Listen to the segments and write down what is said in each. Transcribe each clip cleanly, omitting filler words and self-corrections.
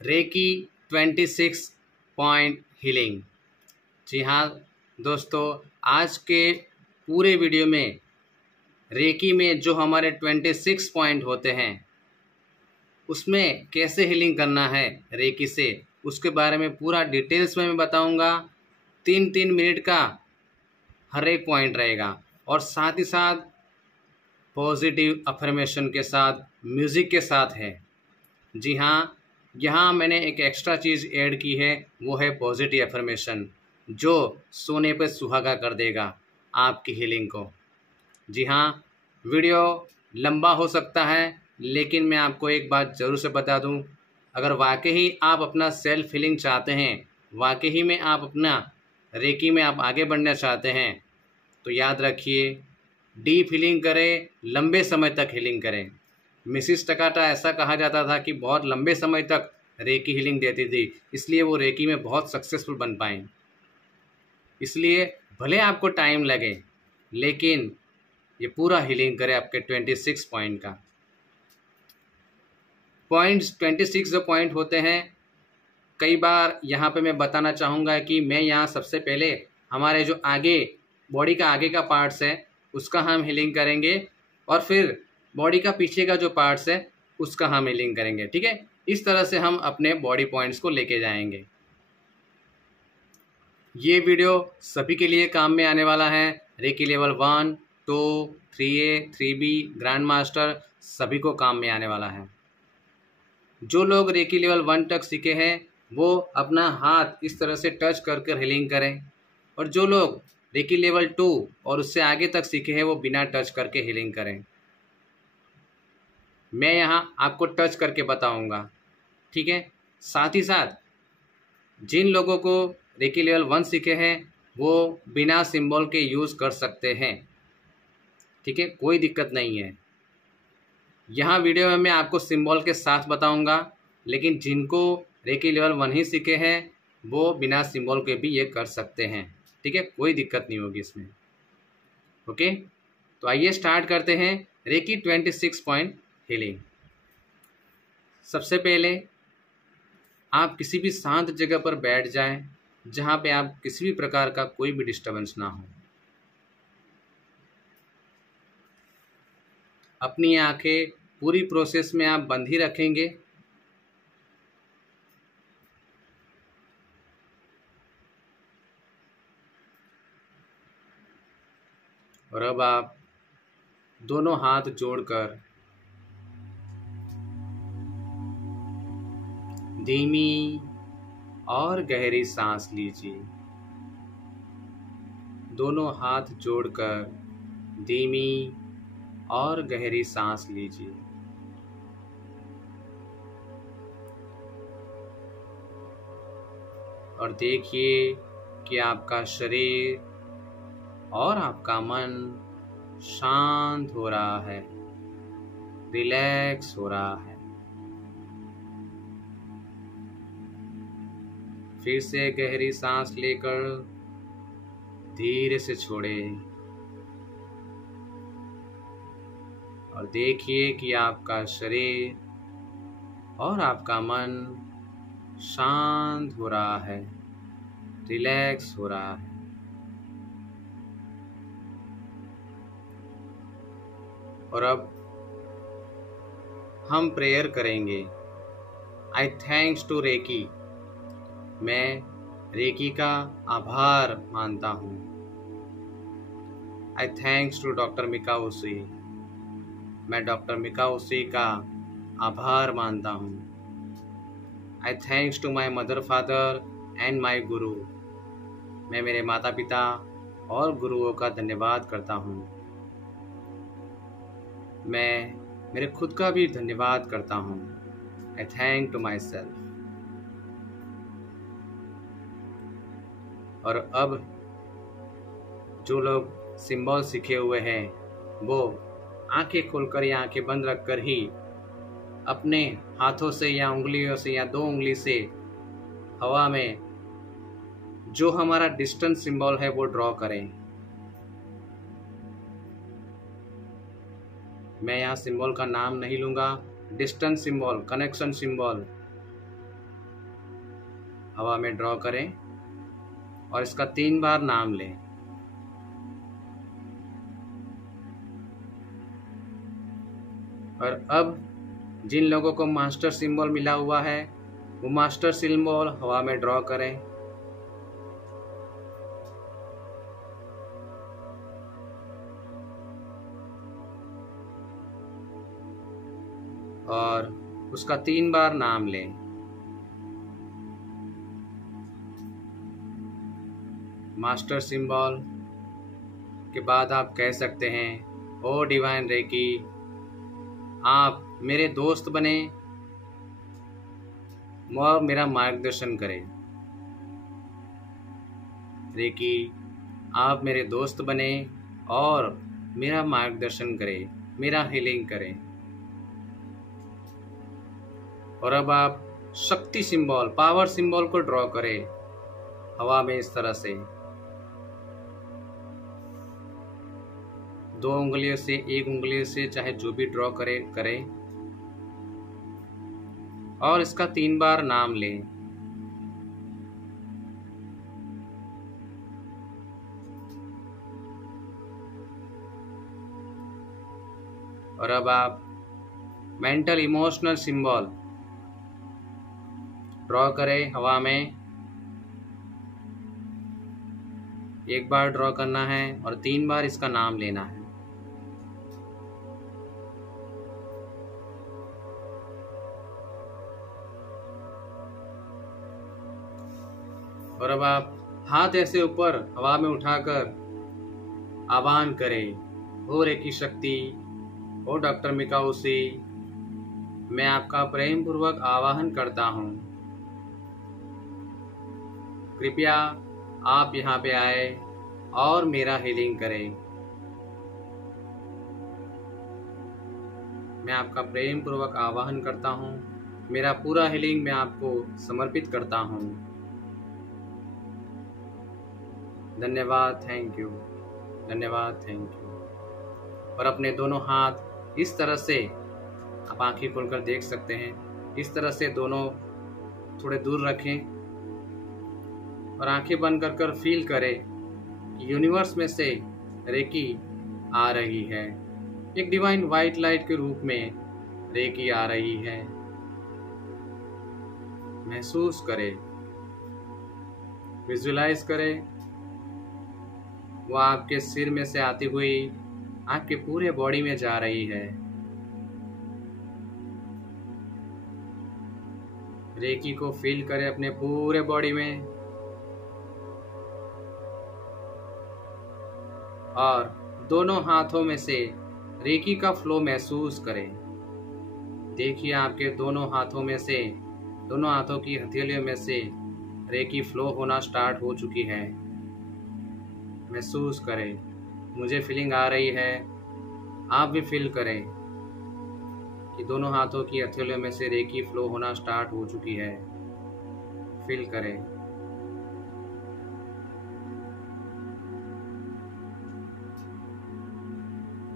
Recce 26 point healing. जी हाँ दोस्तों, आज के पूरे वीडियो में रेकी में जो हमारे 26 पॉइंट होते हैं उसमें कैसे हीलिंग करना है रेकी से, उसके बारे में पूरा डिटेल्स में मैं बताऊंगा। 3-3 मिनट का हर एक पॉइंट रहेगा और साथ ही साथ पॉजिटिव अफर्मेशन के साथ म्यूज़िक के साथ है। जी हाँ, यहाँ मैंने एक एक्स्ट्रा चीज़ ऐड की है, वो है पॉजिटिव अफर्मेशन, जो सोने पर सुहागा कर देगा आपकी हीलिंग को। जी हाँ, वीडियो लंबा हो सकता है, लेकिन मैं आपको एक बात ज़रूर से बता दूं, अगर वाकई ही आप अपना सेल्फ हीलिंग चाहते हैं, वाकई ही में आप अपना रेकी में आप आगे बढ़ना चाहते हैं, तो याद रखिए डीप हीलिंग करें, लंबे समय तक हीलिंग करें। मिसिस टकाटा ऐसा कहा जाता था कि बहुत लंबे समय तक रेकी हीलिंग देती थी, इसलिए वो रेकी में बहुत सक्सेसफुल बन पाएँ। इसलिए भले आपको टाइम लगे, लेकिन ये पूरा हीलिंग करे आपके 26 पॉइंट का। पॉइंट्स 26 जो पॉइंट होते हैं, कई बार यहाँ पे मैं बताना चाहूँगा कि मैं यहाँ सबसे पहले हमारे जो आगे बॉडी का आगे का पार्ट्स है उसका हम हीलिंग करेंगे, और फिर बॉडी का पीछे का जो पार्ट्स है उसका हम हीलिंग करेंगे। ठीक है, इस तरह से हम अपने बॉडी पॉइंट्स को लेके जाएंगे। ये वीडियो सभी के लिए काम में आने वाला है। Recce level 1, 2, 3A, 3B, grand master सभी को काम में आने वाला है। जो लोग रेकी लेवल 1 तक सीखे हैं वो अपना हाथ इस तरह से टच कर कर हीलिंग करें, और जो लोग रेकी लेवल 2 और उससे आगे तक सीखे हैं वो बिना टच करके हीलिंग करें। मैं यहाँ आपको टच करके बताऊँगा, ठीक है। साथ ही साथ जिन लोगों को रेकी लेवल 1 सीखे हैं वो बिना सिंबल के यूज़ कर सकते हैं, ठीक है, कोई दिक्कत नहीं है। यहाँ वीडियो में मैं आपको सिंबल के साथ बताऊंगा, लेकिन जिनको रेकी लेवल 1 ही सीखे हैं वो बिना सिंबल के भी ये कर सकते हैं, ठीक है, कोई दिक्कत नहीं होगी इसमें। ओके, तो आइए स्टार्ट करते हैं रेकी 26 पॉइंट हीलिंग। सबसे पहले आप किसी भी शांत जगह पर बैठ जाएं, जहाँ पे आप किसी भी प्रकार का कोई भी डिस्टर्बेंस ना हो। अपनी आंखें पूरी प्रोसेस में आप बंद ही रखेंगे। और अब आप दोनों हाथ जोड़कर धीमी और गहरी सांस लीजिए। दोनों हाथ जोड़कर धीमी और गहरी सांस लीजिए। और देखिए कि आपका शरीर और आपका मन शांत हो रहा है, रिलैक्स हो रहा है। फिर से गहरी सांस लेकर धीरे से छोड़ें, और देखिए कि आपका शरीर और आपका मन शांत हो रहा है, रिलैक्स हो रहा है। और अब हम प्रेयर करेंगे। I thanks to Reiki. मैं रेकी का आभार मानता हूँ। I thanks to doctor Mika Usui. मैं डॉक्टर मिका उसी का आभार मानता हूँ। I thanks to my mother father and my guru. मैं मेरे माता पिता और गुरुओं का धन्यवाद करता हूँ। मैं मेरे खुद का भी धन्यवाद करता हूँ। I thank to myself. और अब जो लोग सिंबल सीखे हुए हैं वो आंखें खोलकर या आंखें बंद रखकर ही अपने हाथों से या उंगलियों से या 2 उंगली से हवा में जो हमारा डिस्टेंस सिंबल है वो ड्रॉ करें। मैं यहाँ सिंबल का नाम नहीं लूँगा, डिस्टेंस सिंबल, कनेक्शन सिंबल। हवा में ड्रॉ करें और इसका 3 बार नाम लें। और अब जिन लोगों को मास्टर सिंबल मिला हुआ है वो मास्टर सिंबल हवा में ड्रॉ करें। और उसका 3 बार नाम लें। मास्टर सिंबल के बाद आप कह सकते हैं, ओ डिवाइन रेकी, आप मेरे दोस्त बने और मेरा मार्गदर्शन करें। रेकी, आप मेरे दोस्त बने और मेरा मार्गदर्शन करें, मेरा हीलिंग करें। और अब आप शक्ति सिंबल, पावर सिंबल को ड्रॉ करें हवा में इस तरह से। 2 उंगलियों से, 1 उंगली से, चाहे जो भी ड्रॉ करें और इसका 3 बार नाम लें। और अब आप मेंटल इमोशनल सिंबल ड्रॉ करें हवा में। 1 बार ड्रॉ करना है और 3 बार इसका नाम लेना है। और अब आप हाथ ऐसे ऊपर हवा में उठाकर आह्वान करें, ओ रेकी शक्ति, ओ डॉक्टर मिकाओशी, मैं आपका प्रेम पूर्वक आवाहन करता हूँ। कृपया आप यहाँ पे आए और मेरा हीलिंग करें। मैं आपका प्रेम पूर्वक आवाहन करता हूँ। मेरा पूरा हीलिंग मैं आपको समर्पित करता हूँ। धन्यवाद, थैंक यू, धन्यवाद, थैंक यू। और अपने दोनों हाथ इस तरह से, आप आंखें खोलकर देख सकते हैं, इस तरह से दोनों थोड़े दूर रखें और आंखें बंद कर फील करें कि यूनिवर्स में से रेकी आ रही है। एक डिवाइन वाइट लाइट के रूप में रेकी आ रही है। महसूस करें, विजुलाइज करें, वो आपके सिर में से आती हुई आपके पूरे बॉडी में जा रही है। रेकी को फील करें अपने पूरे बॉडी में और दोनों हाथों में से रेकी का फ्लो महसूस करें। देखिए आपके दोनों हाथों में से, दोनों हाथों की हथेलियों में से रेकी फ्लो होना स्टार्ट हो चुकी है। महसूस करें, मुझे फीलिंग आ रही है, आप भी फील करें कि दोनों हाथों की हथेलियों में से रेकी फ्लो होना स्टार्ट हो चुकी है। फील करें।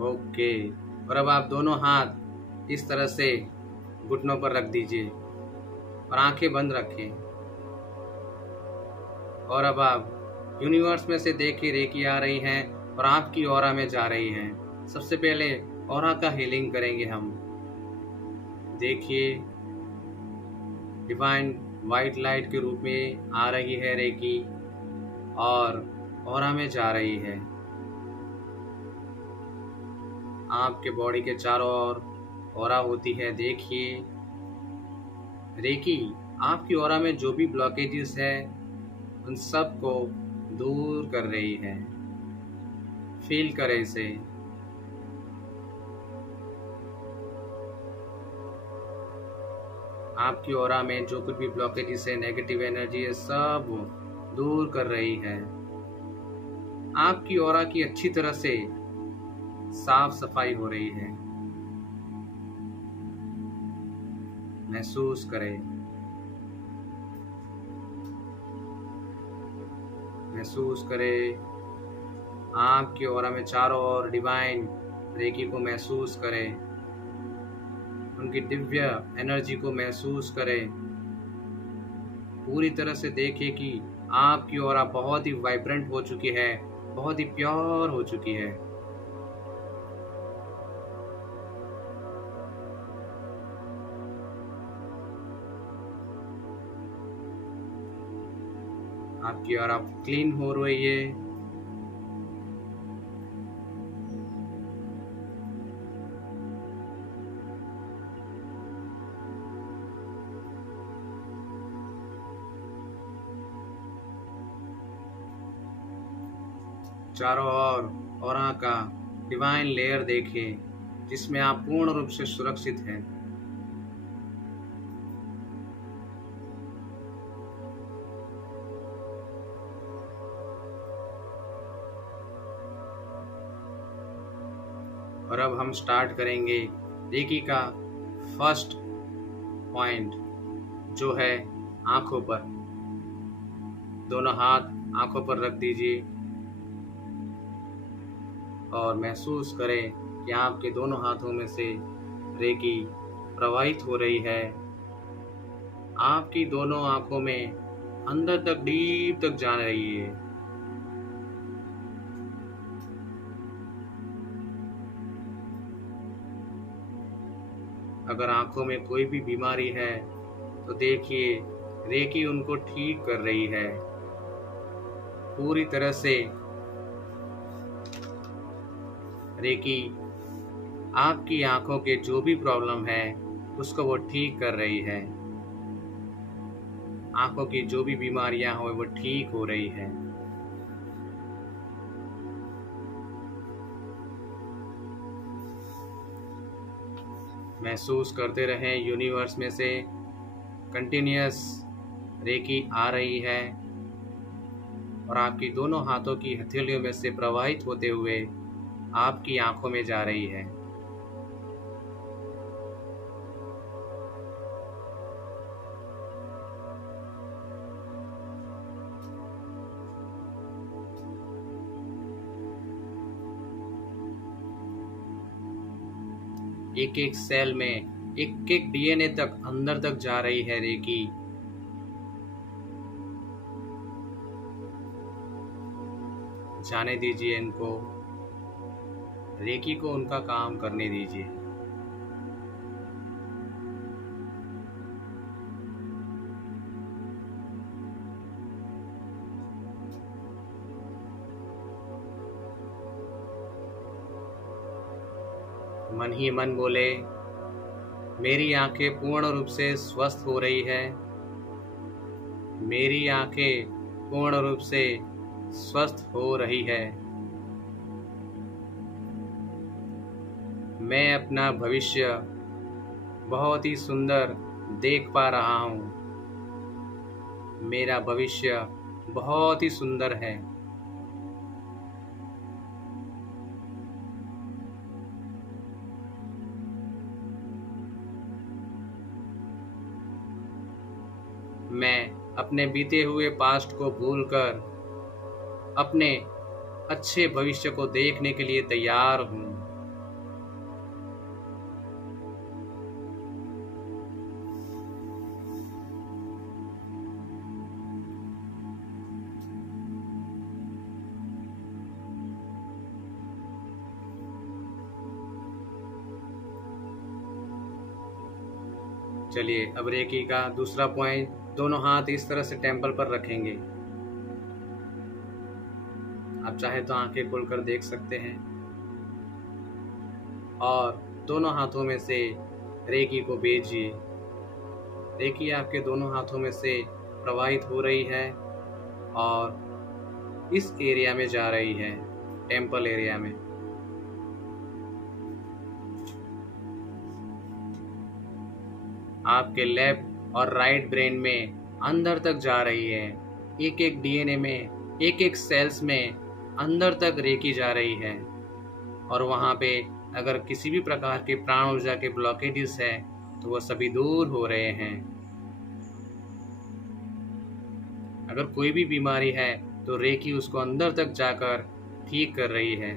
ओके। और अब आप दोनों हाथ इस तरह से घुटनों पर रख दीजिए और आंखें बंद रखें। और अब आप यूनिवर्स में से देखिए रेकी आ रही हैं और आपकी ऑरा में जा रही हैं। सबसे पहले ऑरा का हीलिंग करेंगे हम। देखिए डिवाइन वाइट लाइट के रूप में आ रही है रेकी और ऑरा में जा रही है। आपके बॉडी के चारों ओर ऑरा होती है। देखिए रेकी आपकी ऑरा में जो भी ब्लॉकेजेस है उन सब को दूर कर रही है। फील करें इसे। आपकी ऑरा में जो कुछ भी ब्लॉकेजेस है, नेगेटिव एनर्जी है, सब दूर कर रही है। आपकी ऑरा की अच्छी तरह से साफ सफाई हो रही है। महसूस करें, महसूस करें। आपकी ऑरा में चारों ओर डिवाइन रेकी को महसूस करें, उनकी दिव्य एनर्जी को महसूस करें। पूरी तरह से देखिए कि आपकी ऑरा बहुत ही वाइब्रेंट हो चुकी है, बहुत ही प्योर हो चुकी है। आपकी ऑरा क्लीन हो रही है। चारों ओर ऑरा का डिवाइन लेयर देखिए, जिसमें आप पूर्ण रूप से सुरक्षित हैं। और अब हम स्टार्ट करेंगे रेकी का फर्स्ट पॉइंट, जो है आंखों पर। दोनों हाथ आंखों पर रख दीजिए और महसूस करें कि आपके दोनों हाथों में से रेकी प्रवाहित हो रही है। आपकी दोनों आंखों में अंदर तक, डीप तक जा रही है। अगर आंखों में कोई भी बीमारी है तो देखिए रेकी उनको ठीक कर रही है। पूरी तरह से रेकी आपकी आंखों के जो भी प्रॉब्लम है उसको वो ठीक कर रही है। आंखों की जो भी बीमारियां हो वो ठीक हो रही है। महसूस करते रहें यूनिवर्स में से कंटिन्यूअस रेकी आ रही है और आपकी दोनों हाथों की हथेलियों में से प्रवाहित होते हुए आपकी आंखों में जा रही है। एक एक सेल में, एक एक डीएनए तक, अंदर तक जा रही है रेकी। जाने दीजिए इनको, रेकी को उनका काम करने दीजिए। मन ही मन बोले, मेरी आंखें पूर्ण रूप से स्वस्थ हो रही है। मेरी आंखें पूर्ण रूप से स्वस्थ हो रही है। मैं अपना भविष्य बहुत ही सुंदर देख पा रहा हूँ। मेरा भविष्य बहुत ही सुंदर है। मैं अपने बीते हुए पास्ट को भूलकर अपने अच्छे भविष्य को देखने के लिए तैयार हूँ। चलिए अब रेकी का दूसरा पॉइंट, दोनों हाथ इस तरह से टेम्पल पर रखेंगे। आप चाहे तो आंखें खोलकर देख सकते हैं और दोनों हाथों में से रेकी को भेजिए। रेकी आपके दोनों हाथों में से प्रवाहित हो रही है और इस एरिया में जा रही है, टेम्पल एरिया में। आपके लेफ्ट और राइट ब्रेन में अंदर तक जा रही है। एक एक डीएनए में, एक एक सेल्स में अंदर तक रेकी जा रही है और वहाँ पे अगर किसी भी प्रकार के प्राण ऊर्जा के ब्लॉकेजेस है तो वह सभी दूर हो रहे हैं। अगर कोई भी बीमारी है तो रेकी उसको अंदर तक जाकर ठीक कर रही है।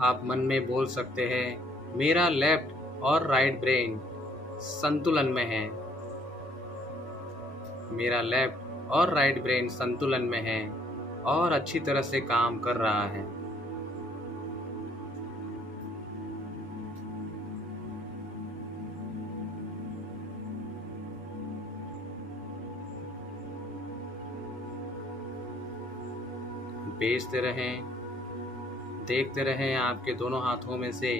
आप मन में बोल सकते हैं, मेरा लेफ्ट और राइट ब्रेन संतुलन में है। मेरा लेफ्ट और राइट ब्रेन संतुलन में है और अच्छी तरह से काम कर रहा है। बेचते रहें, देखते रहें, आपके दोनों हाथों में से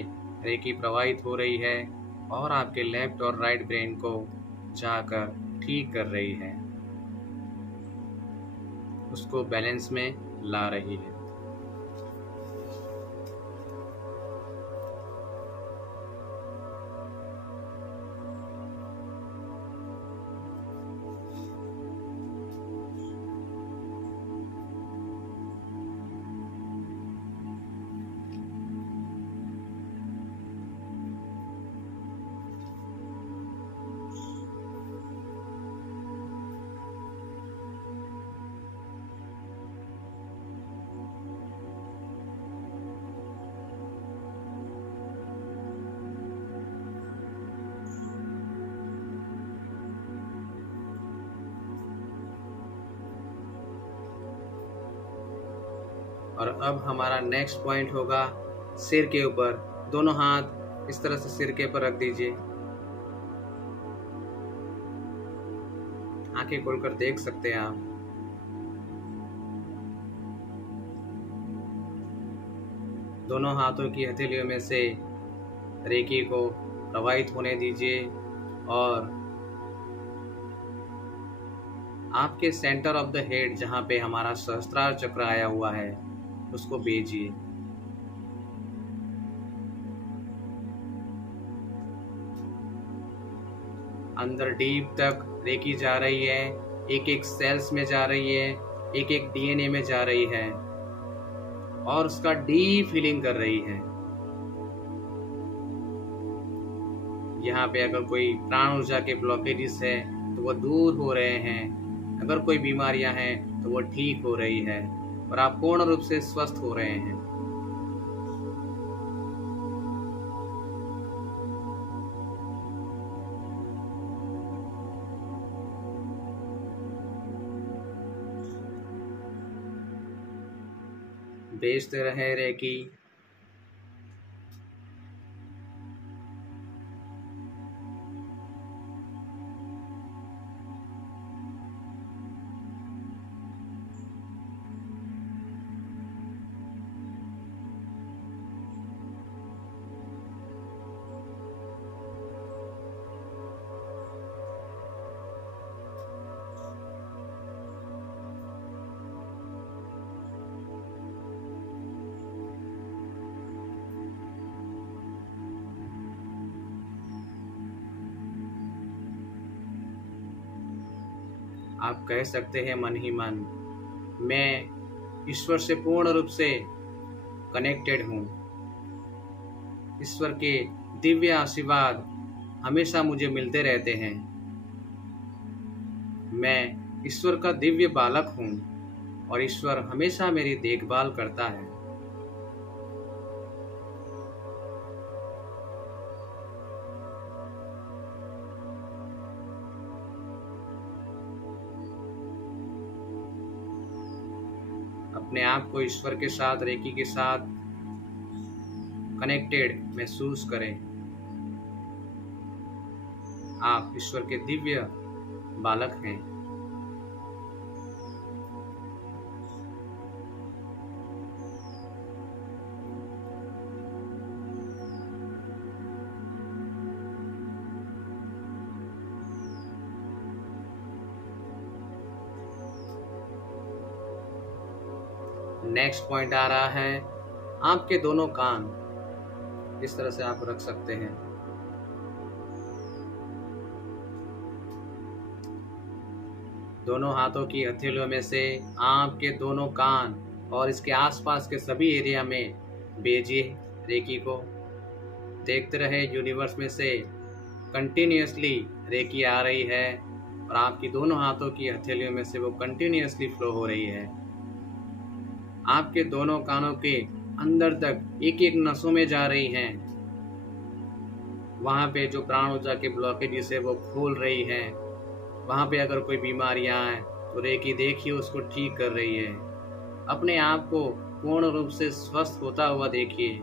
रेकी प्रवाहित हो रही है और आपके लेफ्ट और राइट ब्रेन को जाकर ठीक कर रही है, उसको बैलेंस में ला रही है। और अब हमारा नेक्स्ट पॉइंट होगा सिर के ऊपर। दोनों हाथ इस तरह से सिर के ऊपर रख दीजिए। आंखें खोलकर देख सकते हैं आप। दोनों हाथों की हथेलियों में से रेकी को प्रवाहित होने दीजिए और आपके सेंटर ऑफ द हेड, जहां पे हमारा सहस्त्रार चक्र आया हुआ है, उसको भेजिए। अंदर डीप तक रेकी जा रही है, एक एक सेल्स में जा रही है, एक एक डीएनए में जा रही है और उसका डीप हीलिंग कर रही है। यहाँ पे अगर कोई प्राण ऊर्जा के ब्लॉकेजेस है तो वो दूर हो रहे हैं, अगर कोई बीमारियां हैं तो वो ठीक हो रही है और आप पूर्ण रूप से स्वस्थ हो रहे हैं। भेजते रहे रेकी। आप कह सकते हैं मन ही मन, मैं ईश्वर से पूर्ण रूप से कनेक्टेड हूँ। ईश्वर के दिव्य आशीर्वाद हमेशा मुझे मिलते रहते हैं। मैं ईश्वर का दिव्य बालक हूँ और ईश्वर हमेशा मेरी देखभाल करता है। अपने आप को ईश्वर के साथ, रेकी के साथ कनेक्टेड महसूस करें। आप ईश्वर के दिव्य बालक हैं। नेक्स्ट पॉइंट आ रहा है आपके दोनों कान। इस तरह से आप रख सकते हैं। दोनों हाथों की हथेलियों में से आपके दोनों कान और इसके आसपास के सभी एरिया में भेजिए रेकी को। देखते रहे यूनिवर्स में से कंटिन्यूअसली रेकी आ रही है और आपकी दोनों हाथों की हथेलियों में से वो कंटिन्यूअसली फ्लो हो रही है। आपके दोनों कानों के अंदर तक एक एक नसों में जा रही हैं। वहाँ पे जो प्राण ऊर्जा के ब्लॉकेजेस है वो खोल रही हैं। वहाँ पे अगर कोई बीमारियाँ हैं तो रेकी देखिए उसको ठीक कर रही है। अपने आप को पूर्ण रूप से स्वस्थ होता हुआ देखिए।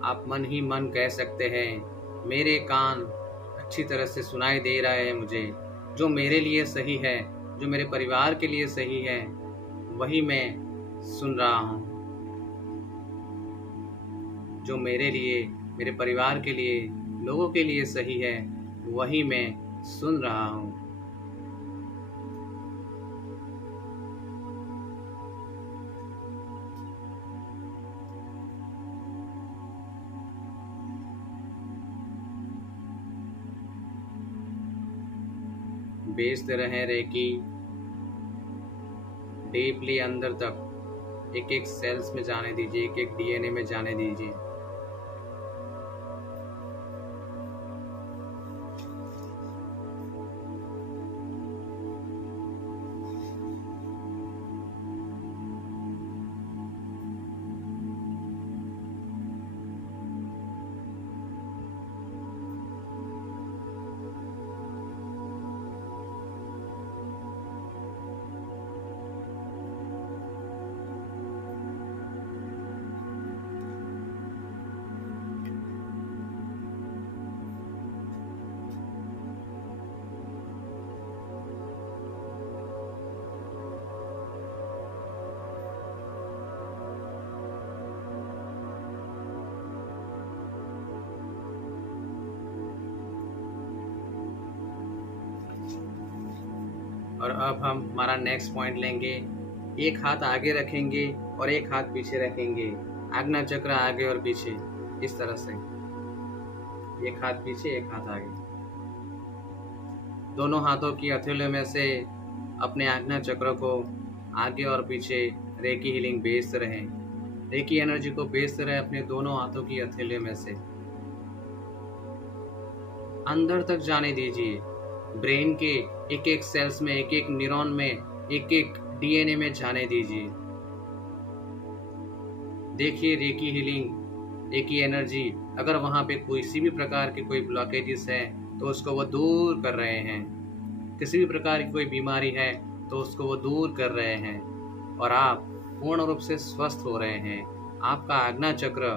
आप मन ही मन कह सकते हैं, मेरे कान अच्छी तरह से सुनाई दे रहा है मुझे। जो मेरे लिए सही है, जो मेरे परिवार के लिए सही है, वही मैं सुन रहा हूँ। जो मेरे लिए, मेरे परिवार के लिए, लोगों के लिए सही है, वही मैं सुन रहा हूँ। बेचते रहें रेकी डीपली अंदर तक, एक एक सेल्स में जाने दीजिए, एक एक डीएनए में जाने दीजिए। और अब हम हमारा नेक्स्ट पॉइंट लेंगे। एक हाथ आगे रखेंगे और एक हाथ पीछे रखेंगे। आज्ञा चक्र आगे और पीछे, इस तरह से। एक हाथ पीछे, एक हाथ आगे। दोनों हाथों की हथेलियों में से अपने आज्ञा चक्र को आगे और पीछे रेकी हीलिंग भेजते रहें। रेकी एनर्जी को भेजते रहें अपने दोनों हाथों की हथेलियों में से। अंदर तक जाने दीजिए। ब्रेन के एक एक सेल्स में, एक एक न्यूरॉन में, एक एक डीएनए में जाने दीजिए। देखिए रेकी हीलिंग, रेकी एनर्जी, अगर वहां पे कोई सी भी प्रकार के कोई ब्लॉकेजेस है तो उसको वो दूर कर रहे हैं। किसी भी प्रकार की कोई बीमारी है तो उसको वो दूर कर रहे हैं। और आप पूर्ण रूप से स्वस्थ हो रहे हैं। आपका आज्ञा चक्र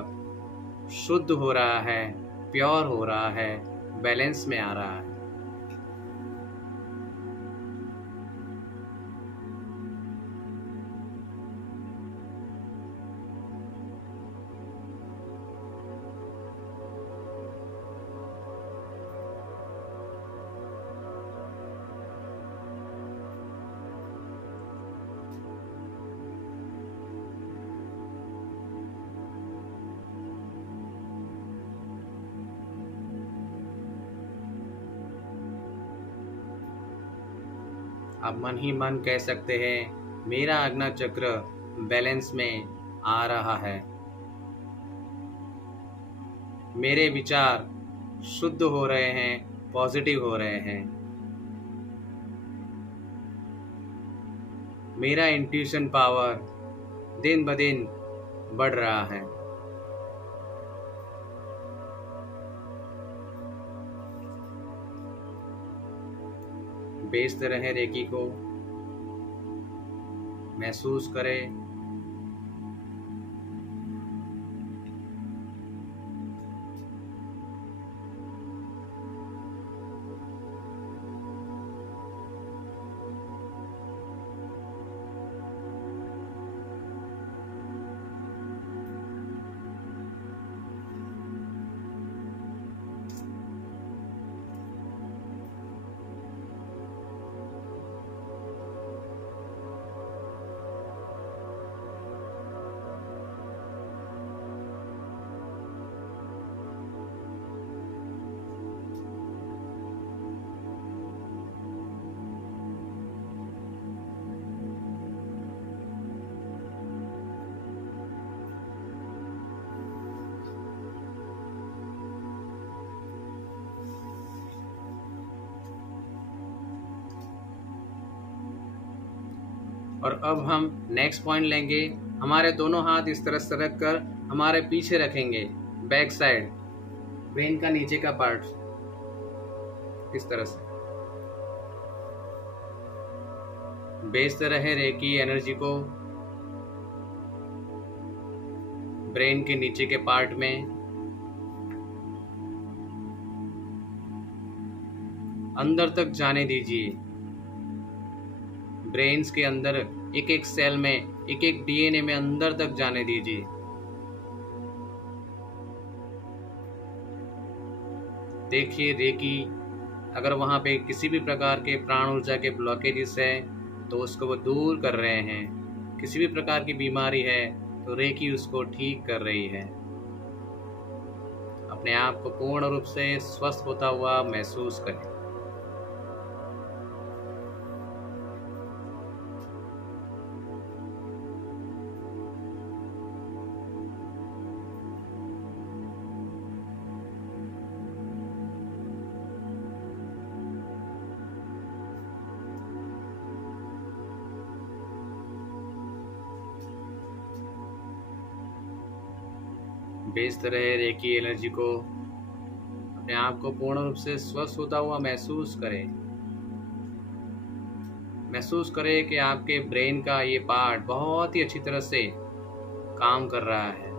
शुद्ध हो रहा है, प्योर हो रहा है, बैलेंस में आ रहा है। आप मन ही मन कह सकते हैं, मेरा आज्ञा चक्र बैलेंस में आ रहा है। मेरे विचार शुद्ध हो रहे हैं, पॉजिटिव हो रहे हैं। मेरा इंट्यूशन पावर दिन ब दिन बढ़ रहा है। बेचते रहें रेकी को, महसूस करें। और अब हम नेक्स्ट पॉइंट लेंगे। हमारे दोनों हाथ इस तरह से रख कर हमारे पीछे रखेंगे, बैक साइड, ब्रेन का नीचे का पार्ट इस तरह से। भेजते रहे रेकी एनर्जी को ब्रेन के नीचे के पार्ट में, अंदर तक जाने दीजिए। ब्रेन्स के अंदर एक एक सेल में, एक एक डीएनए में अंदर तक जाने दीजिए। देखिए रेकी अगर वहां पे किसी भी प्रकार के प्राण ऊर्जा के ब्लॉकेजेस है तो उसको वो दूर कर रहे हैं। किसी भी प्रकार की बीमारी है तो रेकी उसको ठीक कर रही है। अपने आप को पूर्ण रूप से स्वस्थ होता हुआ महसूस करें। भेजते रहे रेकी एनर्जी को। अपने आप को पूर्ण रूप से स्वस्थ होता हुआ महसूस करें। महसूस करें कि आपके ब्रेन का ये पार्ट बहुत ही अच्छी तरह से काम कर रहा है।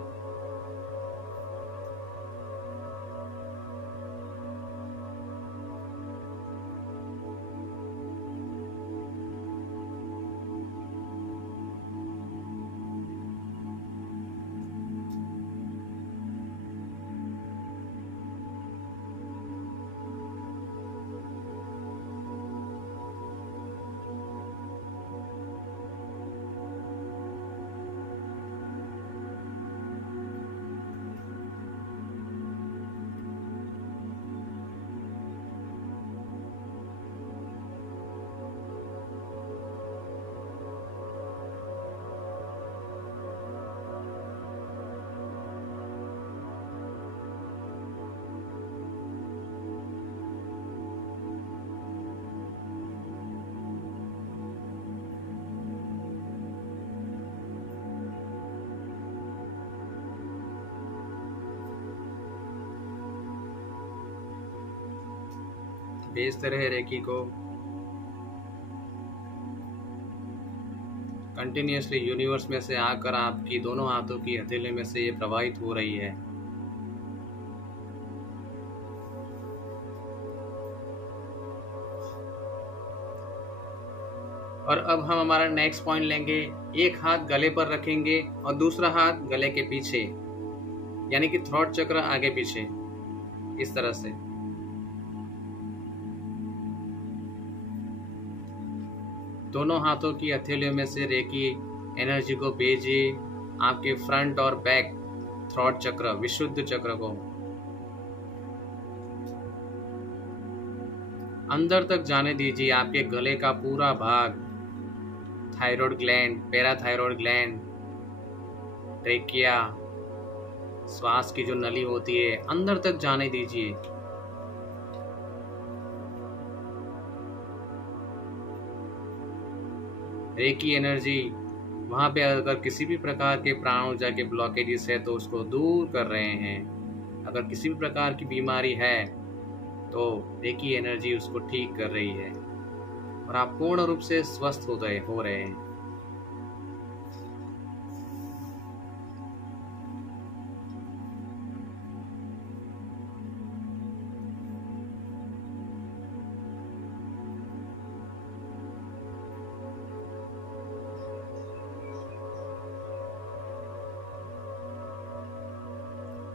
भेजते रहे रेकी को। कंटिन्यूसली यूनिवर्स में से आकर आपकी दोनों हाथों की हथेली में से ये प्रवाहित हो रही है। और अब हम हमारा नेक्स्ट पॉइंट लेंगे। एक हाथ गले पर रखेंगे और दूसरा हाथ गले के पीछे, यानी कि थ्रोट चक्र आगे पीछे इस तरह से। दोनों हाथों की हथेलियों में से रेकी एनर्जी को भेजिए आपके फ्रंट और बैक थ्रोट चक्र, विशुद्ध चक्र को अंदर तक जाने दीजिए। आपके गले का पूरा भाग, thyroid gland, parathyroid gland, trachea, श्वास की जो नली होती है, अंदर तक जाने दीजिए। रेकी एनर्जी वहां पे अगर किसी भी प्रकार के प्राण ऊर्जा के ब्लॉकेजेस है तो उसको दूर कर रहे हैं। अगर किसी भी प्रकार की बीमारी है तो रेकी एनर्जी उसको ठीक कर रही है और आप पूर्ण रूप से स्वस्थ हो रहे हैं।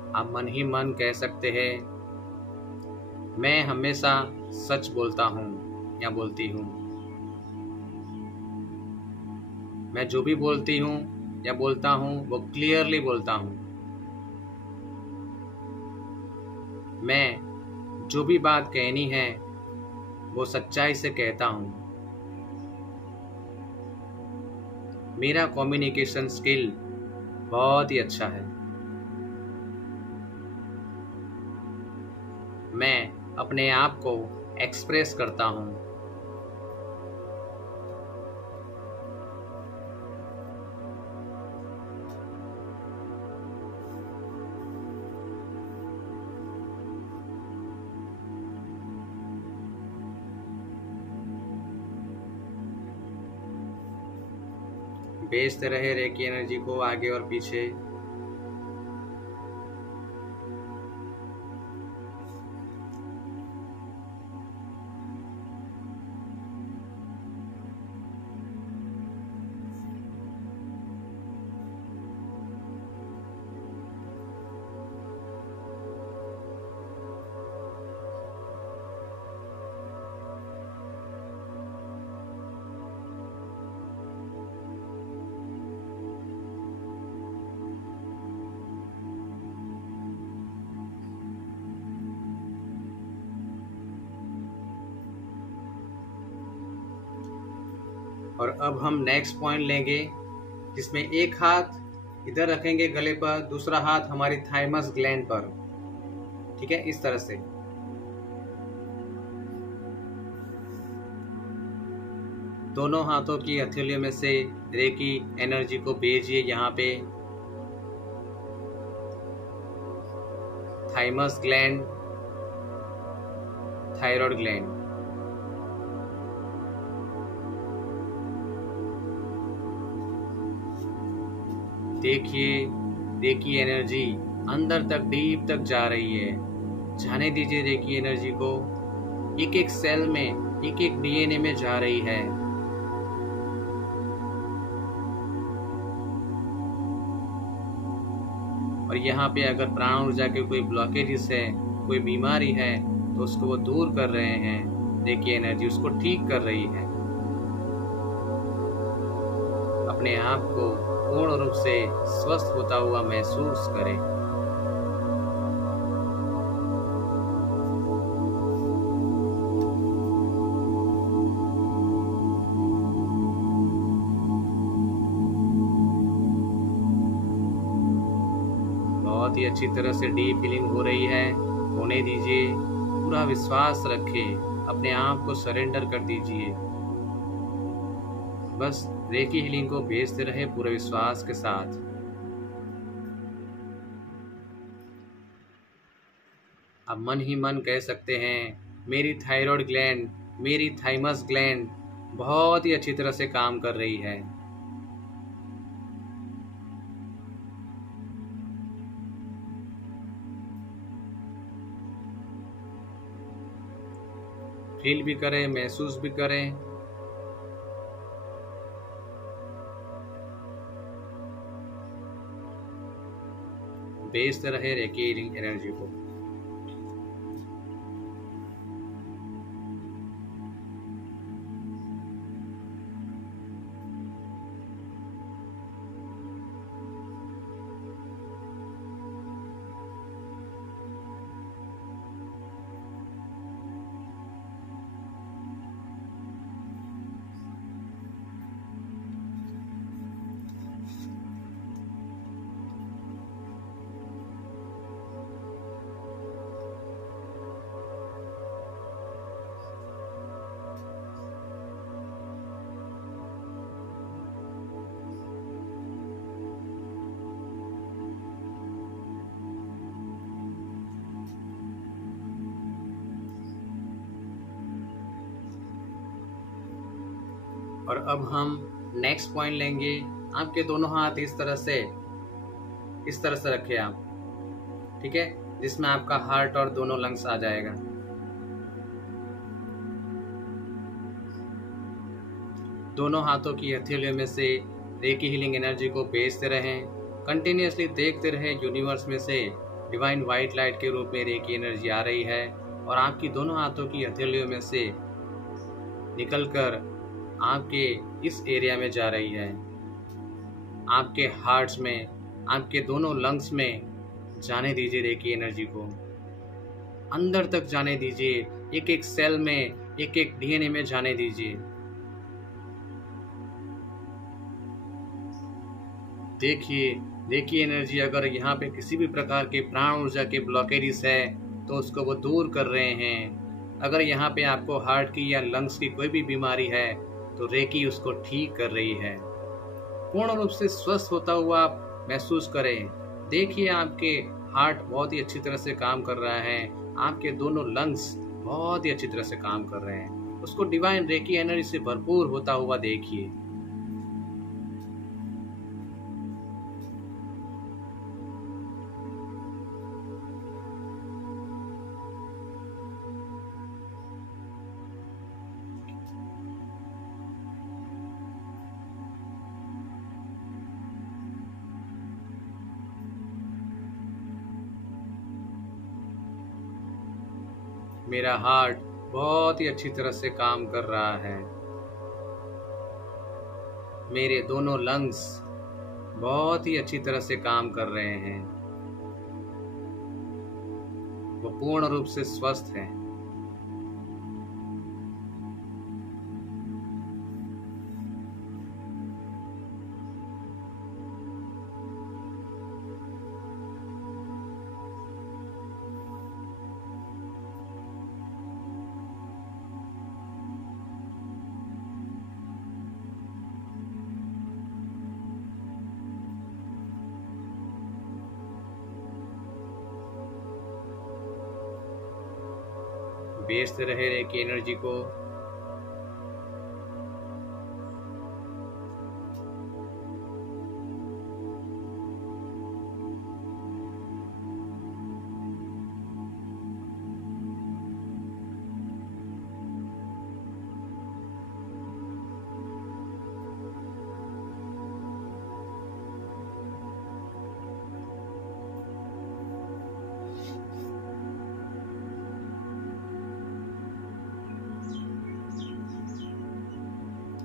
आप मन ही मन कह सकते हैं, मैं हमेशा सच बोलता हूँ या बोलती हूँ। मैं जो भी बोलती हूँ या बोलता हूँ वो क्लियरली बोलता हूँ। मैं जो भी बात कहनी है वो सच्चाई से कहता हूँ। मेरा कम्युनिकेशन स्किल बहुत ही अच्छा है। मैं अपने आप को एक्सप्रेस करता हूँ। भेजते रहे रेकी एनर्जी को आगे और पीछे। और अब हम नेक्स्ट पॉइंट लेंगे, जिसमें एक हाथ इधर रखेंगे गले पर, दूसरा हाथ हमारी थाइमस ग्लैंड पर। ठीक है, इस तरह से। दोनों हाथों की हथेलियों में से रेकी एनर्जी को भेजिए यहाँ पे थाइमस ग्लैंड, थायराइड ग्लैंड। देखिए एनर्जी अंदर तक, डीप तक जा रही है। जाने दीजिए रेकी एनर्जी को, एक एक सेल में, एक एक डीएनए में जा रही है। और यहाँ पे अगर प्राण ऊर्जा के कोई ब्लॉकेजेस है, कोई बीमारी है, तो उसको वो दूर कर रहे हैं। रेकी एनर्जी उसको ठीक कर रही है। अपने आप को पूर्ण रूप से स्वस्थ होता हुआ महसूस करें। बहुत ही अच्छी तरह से डीप हीलिंग हो रही है, होने दीजिए। पूरा विश्वास रखें, अपने आप को सरेंडर कर दीजिए। बस रेकी हीलिंग को भेजते रहे पूरे विश्वास के साथ। अब मन ही मन कह सकते हैं, मेरी थायराइड ग्लैंड, मेरी थाइमस ग्लैंड बहुत ही अच्छी तरह से काम कर रही है। फील भी करें, महसूस भी करें। भेजते रहे रेकी एनर्जी को। और अब हम नेक्स्ट पॉइंट लेंगे। आपके दोनों हाथ इस तरह से रखें आप, ठीक है, जिसमें आपका हार्ट और दोनों लंग्स आ जाएगा। दोनों हाथों की हथेलियों में से रेकी हीलिंग एनर्जी को भेजते रहें। कंटिन्यूअसली देखते रहें, यूनिवर्स में से डिवाइन वाइट लाइट के रूप में रेकी एनर्जी आ रही है और आपकी दोनों हाथों की हथेलियों में से निकलकर आपके इस एरिया में जा रही है। आपके हार्ट्स में, आपके दोनों लंग्स में जाने दीजिए रेकी एनर्जी को। अंदर तक जाने दीजिए, एक एक सेल में, एक एक डीएनए में जाने दीजिए। देखिए एनर्जी अगर यहाँ पे किसी भी प्रकार के प्राण ऊर्जा के ब्लॉकेजेस है तो उसको वो दूर कर रहे हैं। अगर यहाँ पे आपको हार्ट की या लंग्स की कोई भी बीमारी है तो रेकी उसको ठीक कर रही है। पूर्ण रूप से स्वस्थ होता हुआ आप महसूस करें। देखिए आपके हार्ट बहुत ही अच्छी तरह से काम कर रहा है, आपके दोनों लंग्स बहुत ही अच्छी तरह से काम कर रहे हैं। उसको डिवाइन रेकी एनर्जी से भरपूर होता हुआ देखिए। मेरा हार्ट बहुत ही अच्छी तरह से काम कर रहा है। मेरे दोनों लंग्स बहुत ही अच्छी तरह से काम कर रहे हैं। वो पूर्ण रूप से स्वस्थ हैं। भेजते रहे रेकी एनर्जी को।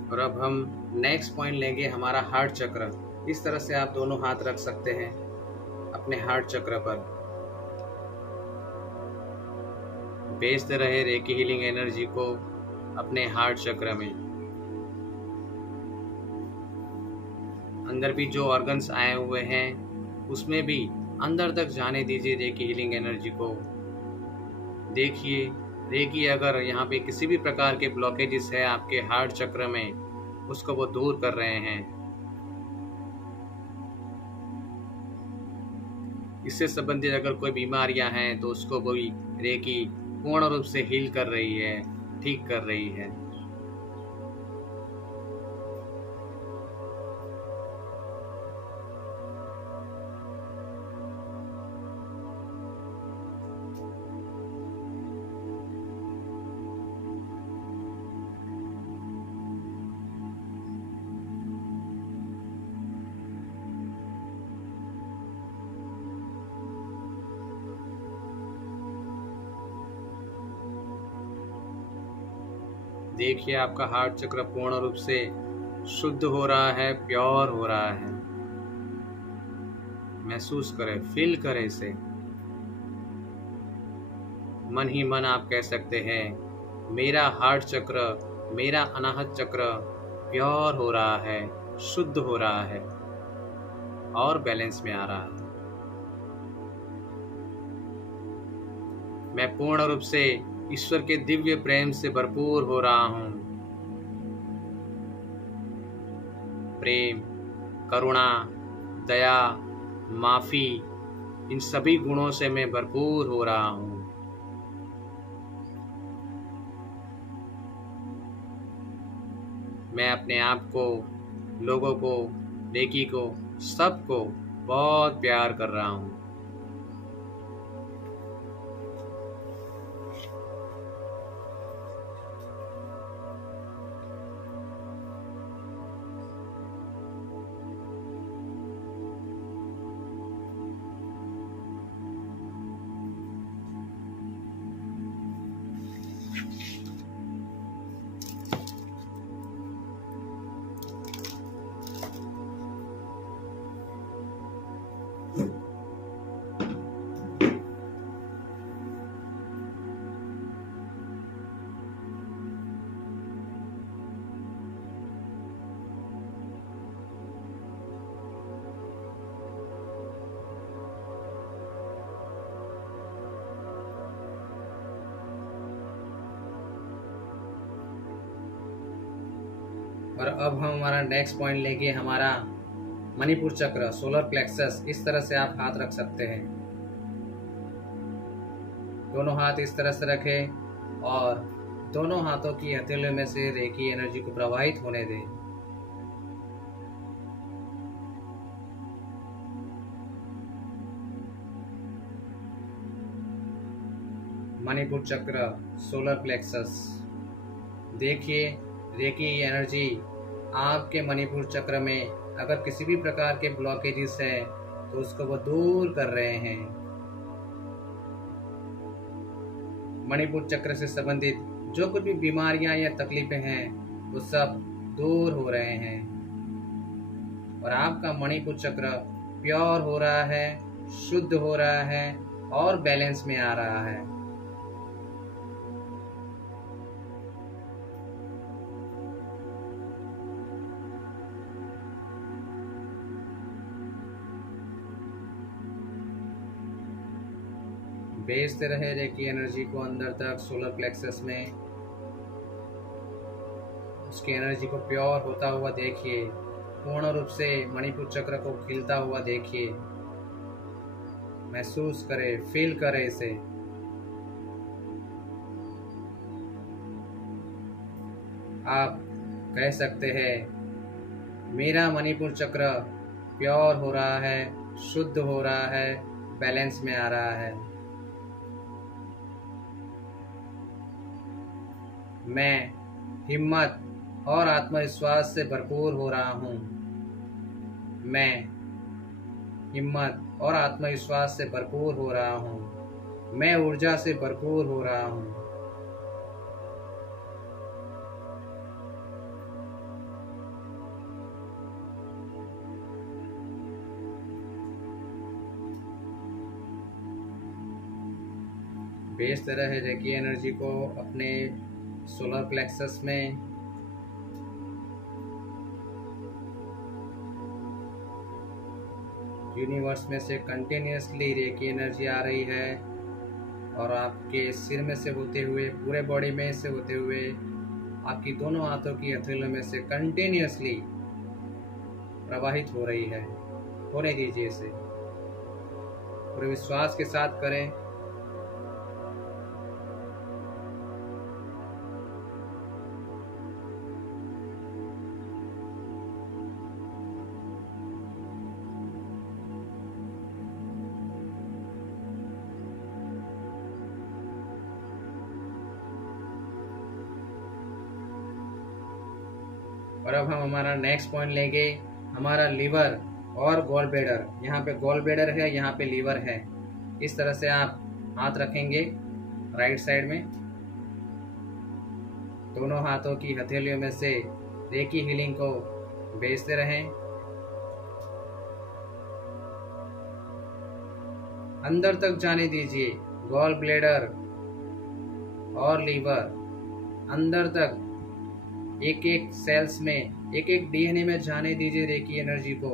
और अब हम नेक्स्ट पॉइंट लेंगे, हमारा हार्ट चक्र। इस तरह से आप दोनों हाथ रख सकते हैं अपने हार्ट चक्र पर। भेजते रहे रेकी हीलिंग एनर्जी को अपने हार्ट चक्र में। अंदर भी जो ऑर्गन्स आए हुए हैं उसमें भी अंदर तक जाने दीजिए रेकी हीलिंग एनर्जी को। देखिए रेकी अगर यहाँ पे किसी भी प्रकार के ब्लॉकेजेस है आपके हार्ट चक्र में, उसको वो दूर कर रहे हैं। इससे संबंधित अगर कोई बीमारियां हैं तो उसको भी रेकी पूर्ण रूप से हील कर रही है, ठीक कर रही है। देखिए आपका हार्ट चक्र पूर्ण रूप से शुद्ध हो रहा है, प्योर हो रहा है। महसूस करें, फील करें इसे। मन ही मन आप कह सकते हैं, मेरा हार्ट चक्र, मेरा अनाहत चक्र प्योर हो रहा है, शुद्ध हो रहा है और बैलेंस में आ रहा है। मैं पूर्ण रूप से ईश्वर के दिव्य प्रेम से भरपूर हो रहा हूं। प्रेम, करुणा, दया, माफी, इन सभी गुणों से मैं भरपूर हो रहा हूं। मैं अपने आप को, लोगों को, रेकी को, सबको बहुत प्यार कर रहा हूं। और अब हम हमारा नेक्स्ट पॉइंट लेंगे, हमारा मणिपुर चक्र, सोलर प्लेक्सस। इस तरह से आप हाथ रख सकते हैं। दोनों हाथ इस तरह से रखें और दोनों हाथों की हथेलियों में से रेकी एनर्जी को प्रवाहित होने दें। मणिपुर चक्र, सोलर प्लेक्सस। देखिए रेकी एनर्जी आपके मणिपुर चक्र में अगर किसी भी प्रकार के ब्लॉकेजेस हैं तो उसको वो दूर कर रहे हैं। मणिपुर चक्र से संबंधित जो कुछ भी बीमारियां या तकलीफें हैं वो सब दूर हो रहे हैं और आपका मणिपुर चक्र प्योर हो रहा है, शुद्ध हो रहा है और बैलेंस में आ रहा है। भेजते रहे रेकी एनर्जी को अंदर तक सोलर प्लेक्सस में। उसकी एनर्जी को प्योर होता हुआ देखिए, पूर्ण रूप से मणिपुर चक्र को खिलता हुआ देखिए, महसूस करें, फील करें इसे। आप कह सकते हैं मेरा मणिपुर चक्र प्योर हो रहा है, शुद्ध हो रहा है, बैलेंस में आ रहा है। मैं हिम्मत और आत्मविश्वास से भरपूर हो रहा हूँ। मैं हिम्मत और आत्मविश्वास से भरपूर हो रहा हूँ। मैं ऊर्जा से भरपूर हो रहा हूँ। भेजते रहे रेकी एनर्जी को अपने सोलर प्लेक्सस में। यूनिवर्स में से कंटिन्यूसली रेकी एनर्जी आ रही है और आपके सिर में से होते हुए, पूरे बॉडी में से होते हुए, आपकी दोनों हाथों की हथेलियों में से कंटिन्यूसली प्रवाहित हो रही है। होने दीजिए इसे, पूरे विश्वास के साथ करें। और अब हम हमारा नेक्स्ट पॉइंट लेंगे, हमारा लीवर और गॉल ब्लैडर। यहाँ पे गॉल ब्लैडर है, यहाँ पे लीवर है। इस तरह से आप हाथ रखेंगे राइट साइड में। दोनों हाथों की हथेलियों में से रेकी हीलिंग को भेजते रहें। अंदर तक जाने दीजिए गॉल ब्लैडर और लीवर, अंदर तक एक एक सेल्स में, एक एक डीएनए में जाने दीजिए रेकी एनर्जी को।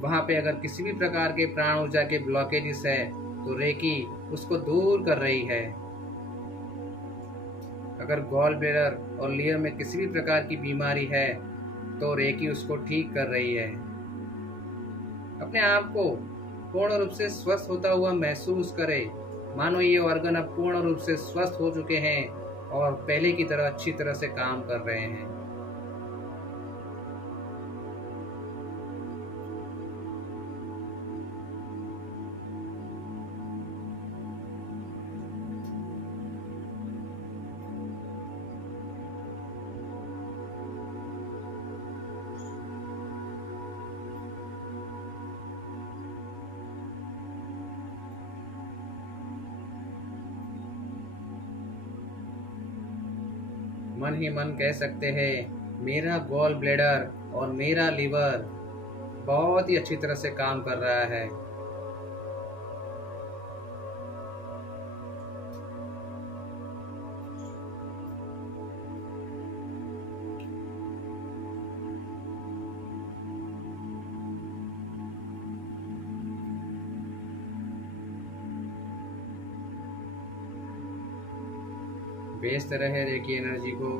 वहां पे अगर किसी भी प्रकार के प्राण ऊर्जा के ब्लॉकेजेस है तो रेकी उसको दूर कर रही है। अगर गॉल ब्लैडर और लीवर में किसी भी प्रकार की बीमारी है तो रेकी उसको ठीक कर रही है। अपने आप को पूर्ण रूप से स्वस्थ होता हुआ महसूस करें, मानो ये ऑर्गन अब पूर्ण रूप से स्वस्थ हो चुके हैं और पहले की तरह अच्छी तरह से काम कर रहे हैं। मन ही मन कह सकते हैं मेरा गॉल ब्लैडर और मेरा लीवर बहुत ही अच्छी तरह से काम कर रहा है। भेजते रहे रेकी एनर्जी को।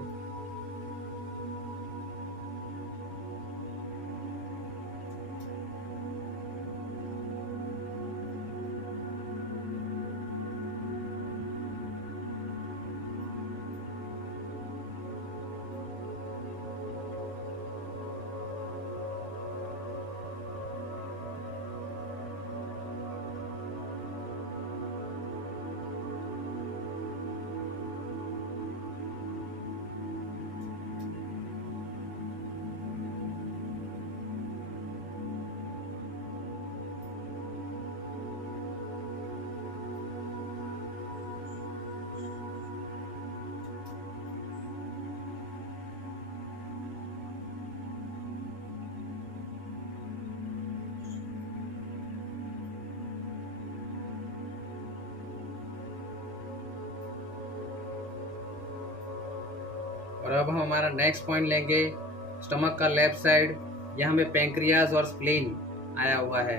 और अब हम हमारा नेक्स्ट पॉइंट लेंगे स्टमक का लेफ्ट साइड। यहाँ में पैंक्रियाज और स्प्लीन आया हुआ है।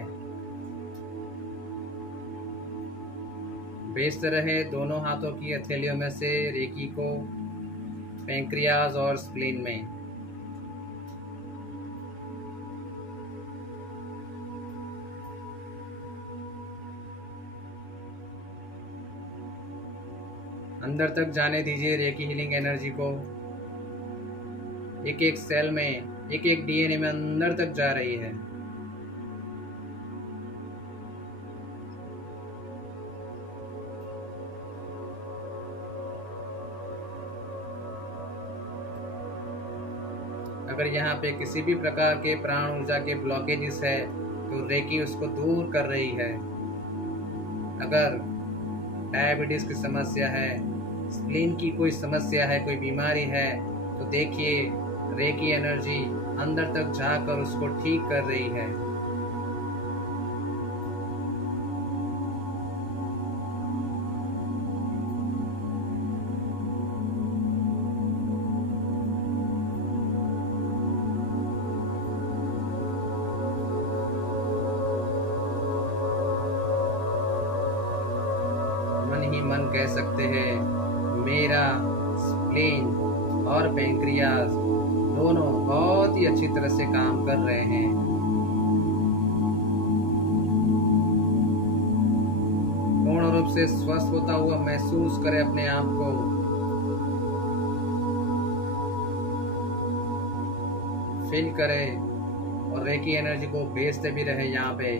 भेजते रहे दोनों हाथों की हथेलियों में से रेकी को पैंक्रियाज और स्प्लीन में। अंदर तक जाने दीजिए रेकी हीलिंग एनर्जी को। एक एक सेल में, एक एक डीएनए में अंदर तक जा रही है। अगर यहाँ पे किसी भी प्रकार के प्राण ऊर्जा के ब्लॉकेजेस है तो रेकी उसको दूर कर रही है। अगर डायबिटीज की समस्या है, स्प्लीन की कोई समस्या है, कोई बीमारी है, तो देखिए रेकी एनर्जी अंदर तक जाकर उसको ठीक कर रही है। मन ही मन कह सकते हैं मेरा स्प्लीन और पैंक्रियाज दोनों बहुत ही अच्छी तरह से काम कर रहे हैं। पूर्ण रूप से स्वस्थ होता हुआ महसूस करें अपने आप को। फील करें और रेकी एनर्जी को भेजते भी रहे यहाँ पे।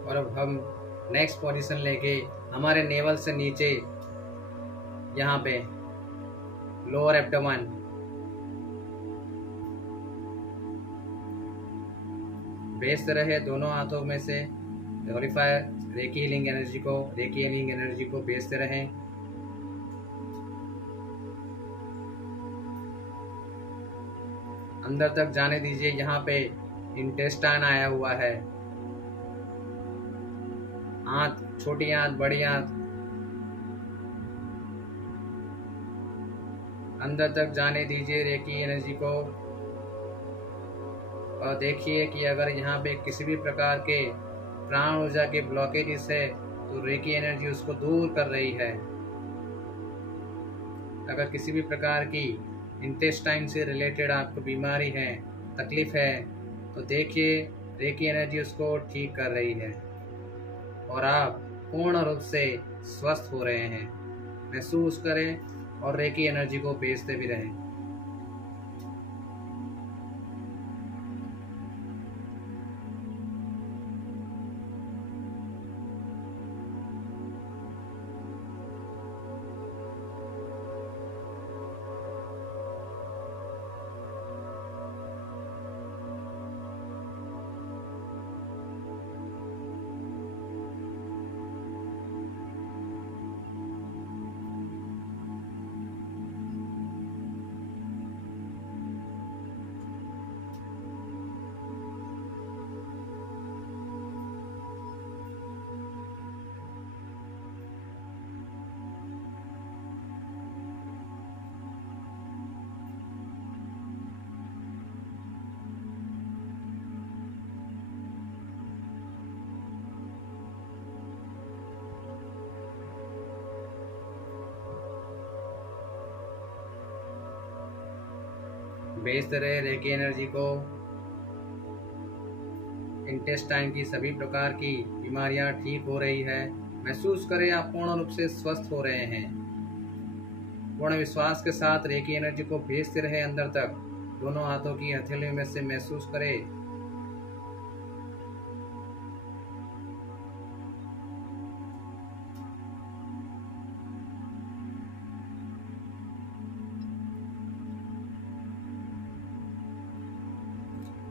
और अब हम नेक्स्ट पोजीशन लेके हमारे नेवल से नीचे यहाँ पे लोअर एब्डोमेन, भेजते रहे दोनों हाथों में से ग्लोरीफायर रेकी हीलिंग एनर्जी को, रेकी हीलिंग एनर्जी को भेजते रहें। अंदर तक जाने दीजिए। यहाँ पे इंटेस्टाइन आया हुआ है। आंत, छोटी आंत, बड़ी आंत, अंदर तक जाने दीजिए रेकी एनर्जी को। और देखिए कि अगर यहाँ पे किसी भी प्रकार के प्राण ऊर्जा के ब्लॉकेजेस है तो रेकी एनर्जी उसको दूर कर रही है। अगर किसी भी प्रकार की इंटेस्टाइन से रिलेटेड आपको बीमारी है, तकलीफ है, तो देखिए रेकी एनर्जी उसको ठीक कर रही है और आप पूर्ण रूप से स्वस्थ हो रहे हैं। महसूस करें और रेकी एनर्जी को भेजते भी रहें। भेजते रहे रेकी एनर्जी को। इंटेस्टाइन की सभी प्रकार की बीमारियां ठीक हो रही है। महसूस करें आप पूर्ण रूप से स्वस्थ हो रहे हैं। पूर्ण विश्वास के साथ रेकी एनर्जी को भेजते रहे अंदर तक। दोनों हाथों की हथेली में से महसूस करें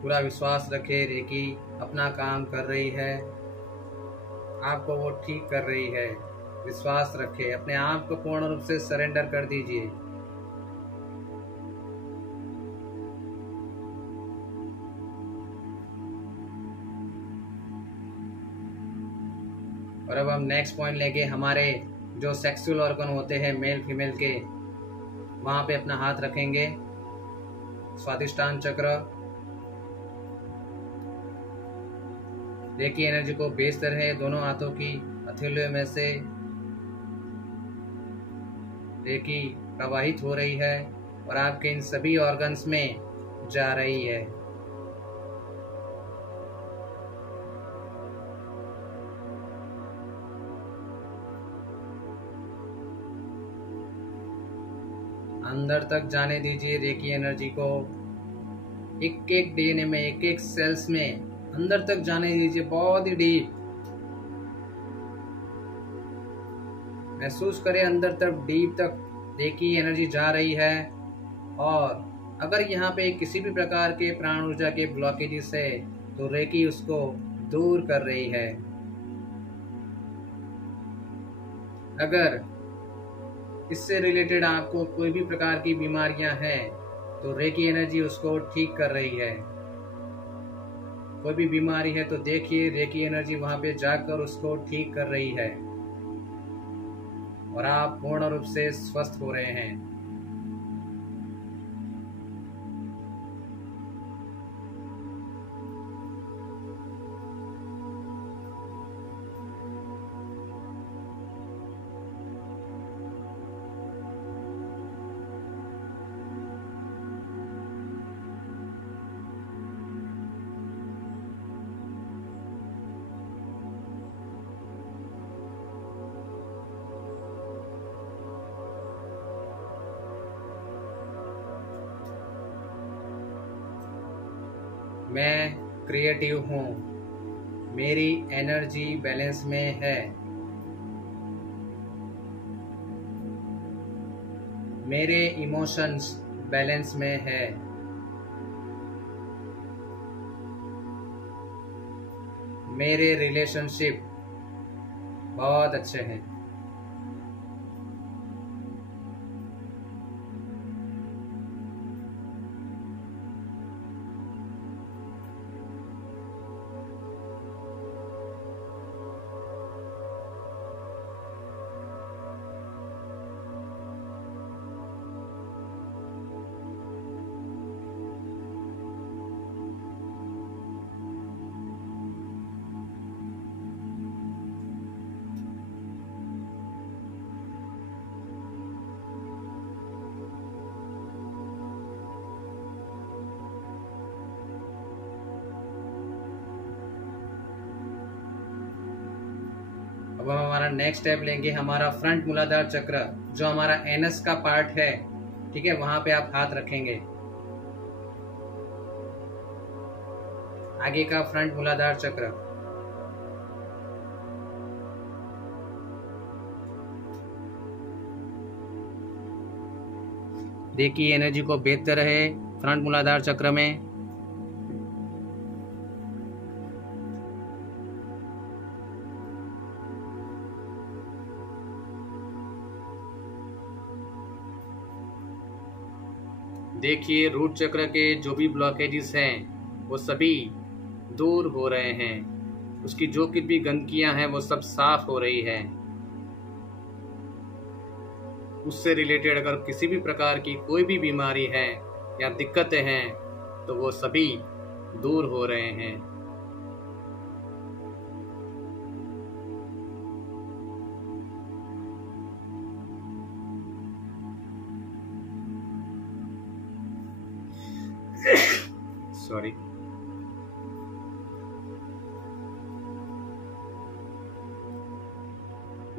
पूरा विश्वास रखें रेकी अपना काम कर रही है, आपको वो ठीक कर रही है। विश्वास रखें, अपने आप को पूर्ण रूप से सरेंडर कर दीजिए। और अब हम नेक्स्ट पॉइंट लेके हमारे जो सेक्सुअल ऑर्गन होते हैं मेल फीमेल के, वहां पे अपना हाथ रखेंगे। स्वादिष्टान चक्र, रेकी एनर्जी को भेजते रहे दोनों हाथों की हथेलियों में से। रेकी प्रवाहित हो रही है और आपके इन सभी ऑर्गन्स में जा रही है। अंदर तक जाने दीजिए रेकी एनर्जी को। एक एक डीएनए में, एक एक सेल्स में अंदर तक जाने दीजिए, बहुत ही डीप। महसूस करें अंदर तक, डीप तक रेकी एनर्जी जा रही है। और अगर यहाँ पे किसी भी प्रकार के प्राण ऊर्जा के ब्लॉकेजेस है तो रेकी उसको दूर कर रही है। अगर इससे रिलेटेड आपको कोई भी प्रकार की बीमारियां हैं तो रेकी एनर्जी उसको ठीक कर रही है। कोई भी बीमारी है तो देखिए रेकी एनर्जी वहां पे जाकर उसको ठीक कर रही है और आप पूर्ण रूप से स्वस्थ हो रहे हैं। मैं क्रिएटिव हूँ, मेरी एनर्जी बैलेंस में है, मेरे इमोशंस बैलेंस में है, मेरे रिलेशनशिप बहुत अच्छे हैं। अब हम हमारा नेक्स्ट स्टेप लेंगे, हमारा फ्रंट मूलाधार चक्र जो हमारा एनस का पार्ट है, ठीक है, वहां पे आप हाथ रखेंगे। आगे का फ्रंट मूलाधार चक्र, देखिए एनर्जी को भेजते रहे फ्रंट मूलाधार चक्र में। देखिए रूट चक्र के जो भी ब्लॉकेजेस हैं वो सभी दूर हो रहे हैं। उसकी जो कुछ भी गंदगियां हैं वो सब साफ हो रही है। उससे रिलेटेड अगर किसी भी प्रकार की कोई भी बीमारी है या दिक्कतें हैं तो वो सभी दूर हो रहे हैं। सॉरी।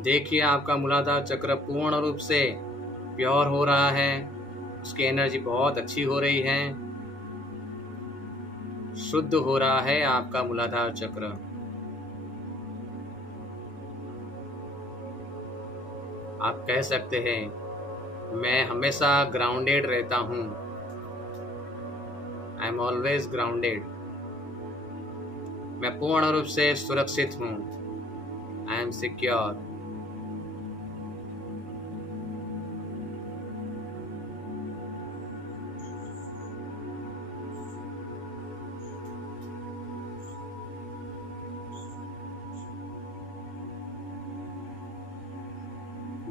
देखिए आपका मूलाधार चक्र पूर्ण रूप से प्योर हो रहा है, उसकी एनर्जी बहुत अच्छी हो रही है, शुद्ध हो रहा है आपका मूलाधार चक्र। आप कह सकते हैं मैं हमेशा ग्राउंडेड रहता हूँ, आई एम ऑलवेज ग्राउंडेड। मैं पूर्ण रूप से सुरक्षित हूँ, आई एम सिक्योर।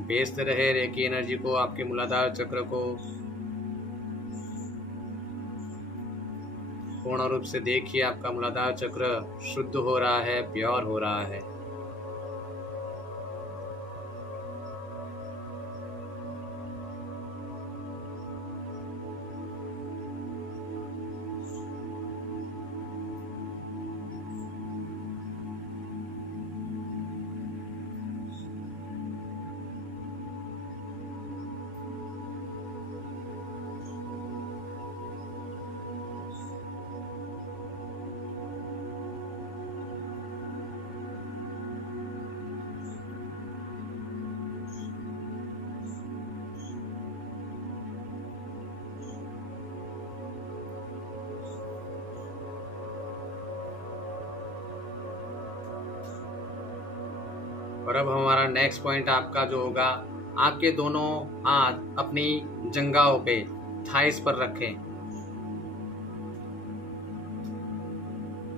भेजते रहे रेकी एनर्जी को, आपके मूलाधार चक्र को। पूर्ण रूप से देखिए आपका मूलाधार चक्र शुद्ध हो रहा है, प्योर हो रहा है। और अब हमारा नेक्स्ट पॉइंट आपका जो होगा, आपके दोनों हाथ अपनी जंघाओं पे, थाइस पर रखें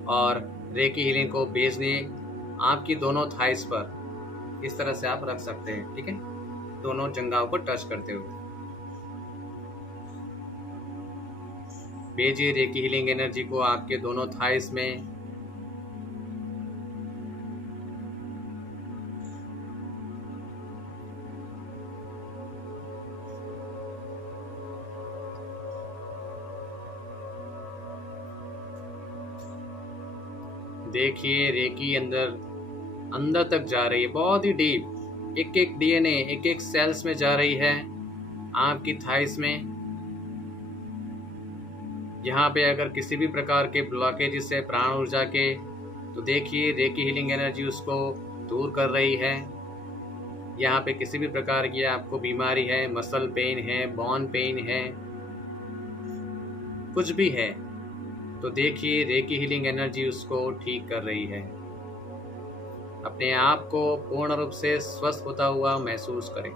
और रेकी हीलिंग को भेजने आपकी दोनों थाइस पर इस तरह से आप रख सकते हैं, ठीक है, दोनों जंघाओं को टच करते हुए। भेजिए रेकी हीलिंग एनर्जी को आपके दोनों थाइस में। देखिए रेकी अंदर तक जा रही है, बहुत ही डीप, एक एक डीएनए, एक एक सेल्स में जा रही है आपकी थाइस में। यहाँ पे अगर किसी भी प्रकार के ब्लॉकेज है प्राण ऊर्जा के, तो देखिए रेकी हीलिंग एनर्जी उसको दूर कर रही है। यहाँ पे किसी भी प्रकार की आपको बीमारी है, मसल पेन है, बोन पेन है, कुछ भी है, तो देखिए रेकी हीलिंग एनर्जी उसको ठीक कर रही है। अपने आप को पूर्ण रूप से स्वस्थ होता हुआ महसूस करें।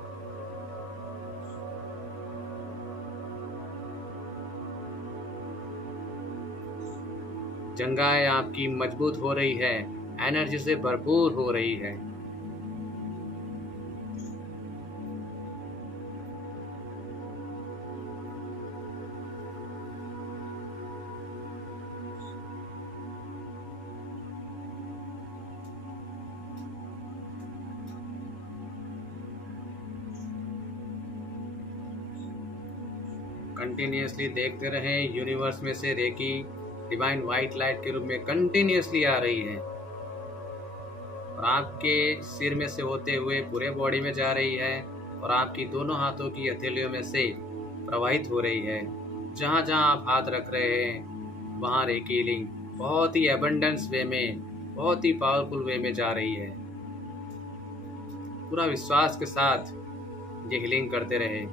जंघाएं आपकी मजबूत हो रही है, एनर्जी से भरपूर हो रही है। कंटिन्यूअसली देखते रहें, यूनिवर्स में से रेकी डिवाइन व्हाइट लाइट के रूप में कंटिन्यूअसली आ रही है और आपके सिर में से होते हुए पूरे बॉडी में जा रही है और आपकी दोनों हाथों की हथेलियों में से प्रवाहित हो रही है। जहाँ जहाँ आप हाथ रख रहे हैं वहाँ रेकी हीलिंग बहुत ही एबंडेंस वे में, बहुत ही पावरफुल वे में जा रही है। पूरा विश्वास के साथ ये हीलिंग करते रहे।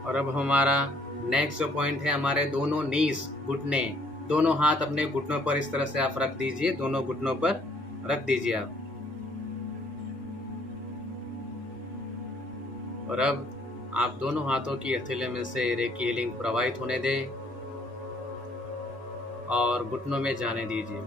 और अब हमारा नेक्स्ट जो पॉइंट है, हमारे दोनों नीज, घुटने, दोनों हाथ अपने घुटनों पर इस तरह से आप रख दीजिए, दोनों घुटनों पर, रख दीजिए आप। और अब आप दोनों हाथों की हथेली में से रेकी हीलिंग प्रवाहित होने दें और घुटनों में जाने दीजिए।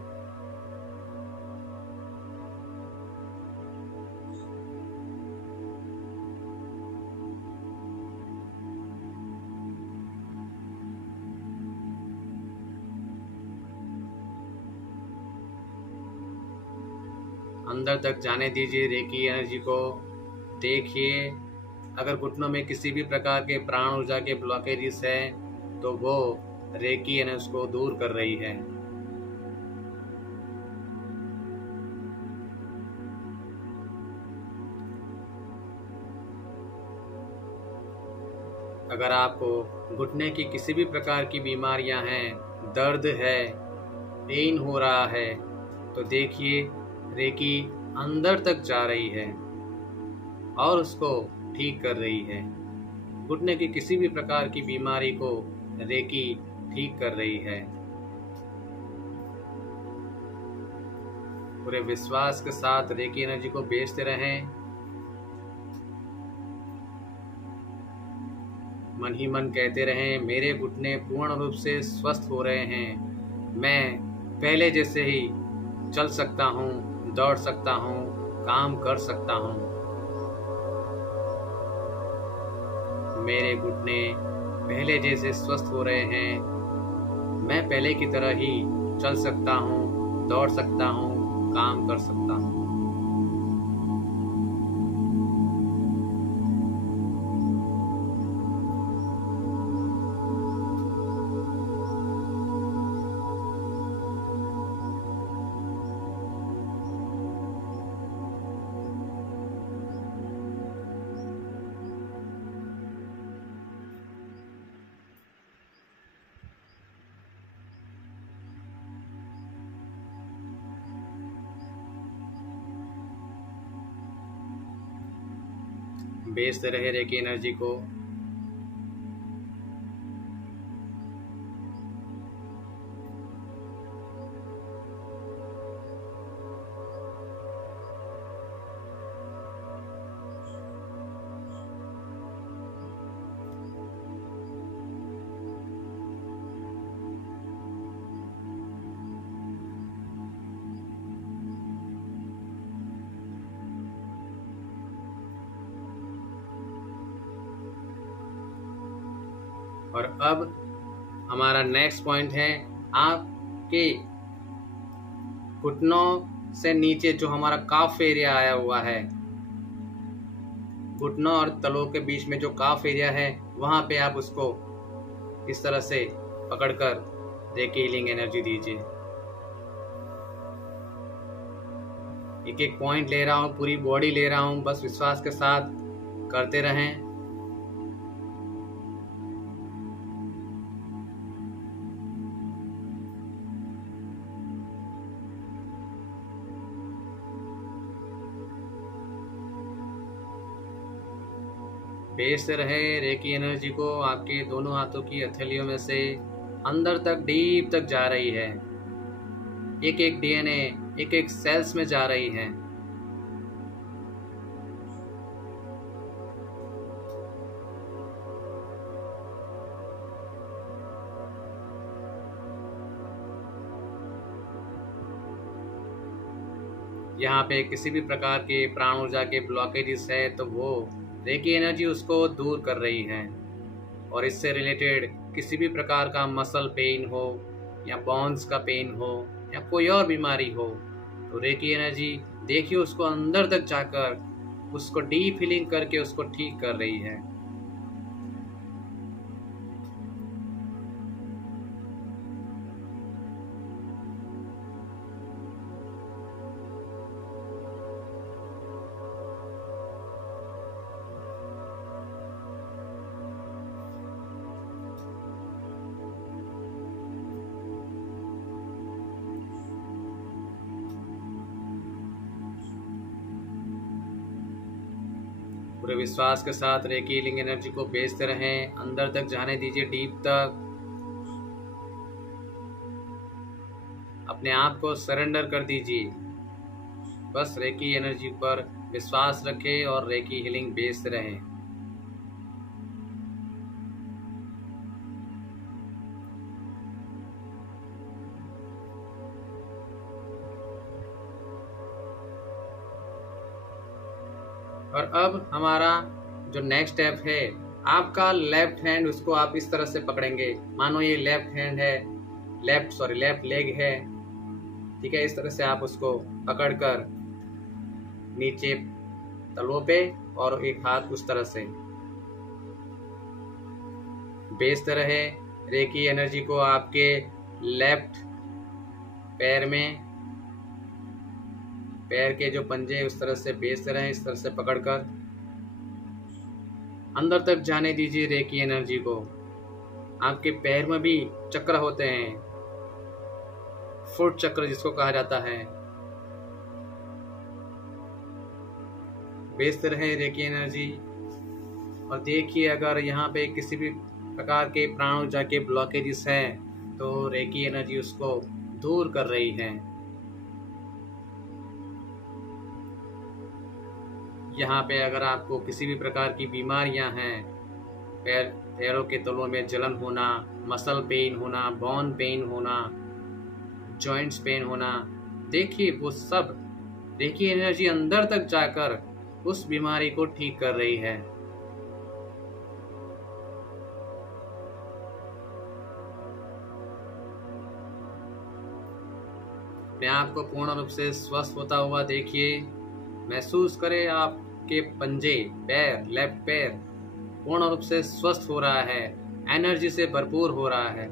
अंदर तक जाने दीजिए रेकी एनर्जी को। देखिए, अगर घुटनों में किसी भी प्रकार के प्राण ऊर्जा के ब्लॉकेजेस है तो वो रेकी एनर्जी को दूर कर रही है। अगर आपको घुटने की किसी भी प्रकार की बीमारियां हैं, दर्द है, पेन हो रहा है, तो देखिए रेकी अंदर तक जा रही है और उसको ठीक कर रही है। घुटने की किसी भी प्रकार की बीमारी को रेकी ठीक कर रही है। पूरे विश्वास के साथ रेकी एनर्जी को भेजते रहें। मन ही मन कहते रहें, मेरे घुटने पूर्ण रूप से स्वस्थ हो रहे हैं। मैं पहले जैसे ही चल सकता हूँ, दौड़ सकता हूँ, काम कर सकता हूँ। मेरे घुटने पहले जैसे स्वस्थ हो रहे हैं। मैं पहले की तरह ही चल सकता हूँ, दौड़ सकता हूँ, काम कर सकता हूँ। भेजते रहे रेकी एनर्जी को। और अब हमारा नेक्स्ट पॉइंट है, आपके घुटनों से नीचे जो हमारा काफ एरिया आया हुआ है, घुटनों और तलों के बीच में जो काफ एरिया है, वहां पे आप उसको इस तरह से पकड़कर रेकी हीलिंग एनर्जी दीजिए। एक एक पॉइंट ले रहा हूँ, पूरी बॉडी ले रहा हूँ, बस विश्वास के साथ करते रहें। भेजते रहे रेकी एनर्जी को। आपके दोनों हाथों की हथेलियों में से अंदर तक, डीप तक जा रही है। एक एक डीएनए, एक एक सेल्स में जा रही है। यहाँ पे किसी भी प्रकार के प्राण ऊर्जा के ब्लॉकेजेस है तो वो रेकी एनर्जी उसको दूर कर रही है। और इससे रिलेटेड किसी भी प्रकार का मसल पेन हो या बोन्स का पेन हो या कोई और बीमारी हो तो रेकी एनर्जी देखिए उसको अंदर तक जाकर उसको डीप हीलिंग करके उसको ठीक कर रही है। पूरे विश्वास के साथ रेकी हीलिंग एनर्जी को भेजते रहें। अंदर तक जाने दीजिए, डीप तक। अपने आप को सरेंडर कर दीजिए। बस रेकी एनर्जी पर विश्वास रखें और रेकी हीलिंग बेस्ड रहें। और अब हमारा जो नेक्स्ट स्टेप है, आपका लेफ्ट हैंड, उसको आप इस तरह से पकड़ेंगे। मानो ये लेफ्ट हैंड है, लेफ्ट लेग है, ठीक है। इस तरह से आप उसको पकड़कर नीचे तलवों पे और एक हाथ उस तरह से बेच रहे। रेकी एनर्जी को आपके लेफ्ट पैर में, पैर के जो पंजे उस तरह से बेचते रहे, इस तरह से पकड़कर अंदर तक जाने दीजिए रेकी एनर्जी को। आपके पैर में भी चक्र होते हैं, फुट चक्र जिसको कहा जाता है। बेचते रहे रेकी एनर्जी और देखिए अगर यहाँ पे किसी भी प्रकार के प्राण ऊर्जा के ब्लॉकेजेस हैं तो रेकी एनर्जी उसको दूर कर रही है। यहाँ पे अगर आपको किसी भी प्रकार की बीमारियां हैं, पैरों के तलों में जलन होना, मसल पेन होना, बोन पेन होना, जॉइंट्स पेन होना, देखिए वो सब रेकी एनर्जी अंदर तक जाकर उस बीमारी को ठीक कर रही है। अपने आप को पूर्ण रूप से स्वस्थ होता हुआ देखिए। महसूस करें आपके पंजे, पैर, लेफ्ट पैर पूर्ण रूप से स्वस्थ हो रहा है, एनर्जी से भरपूर हो रहा है।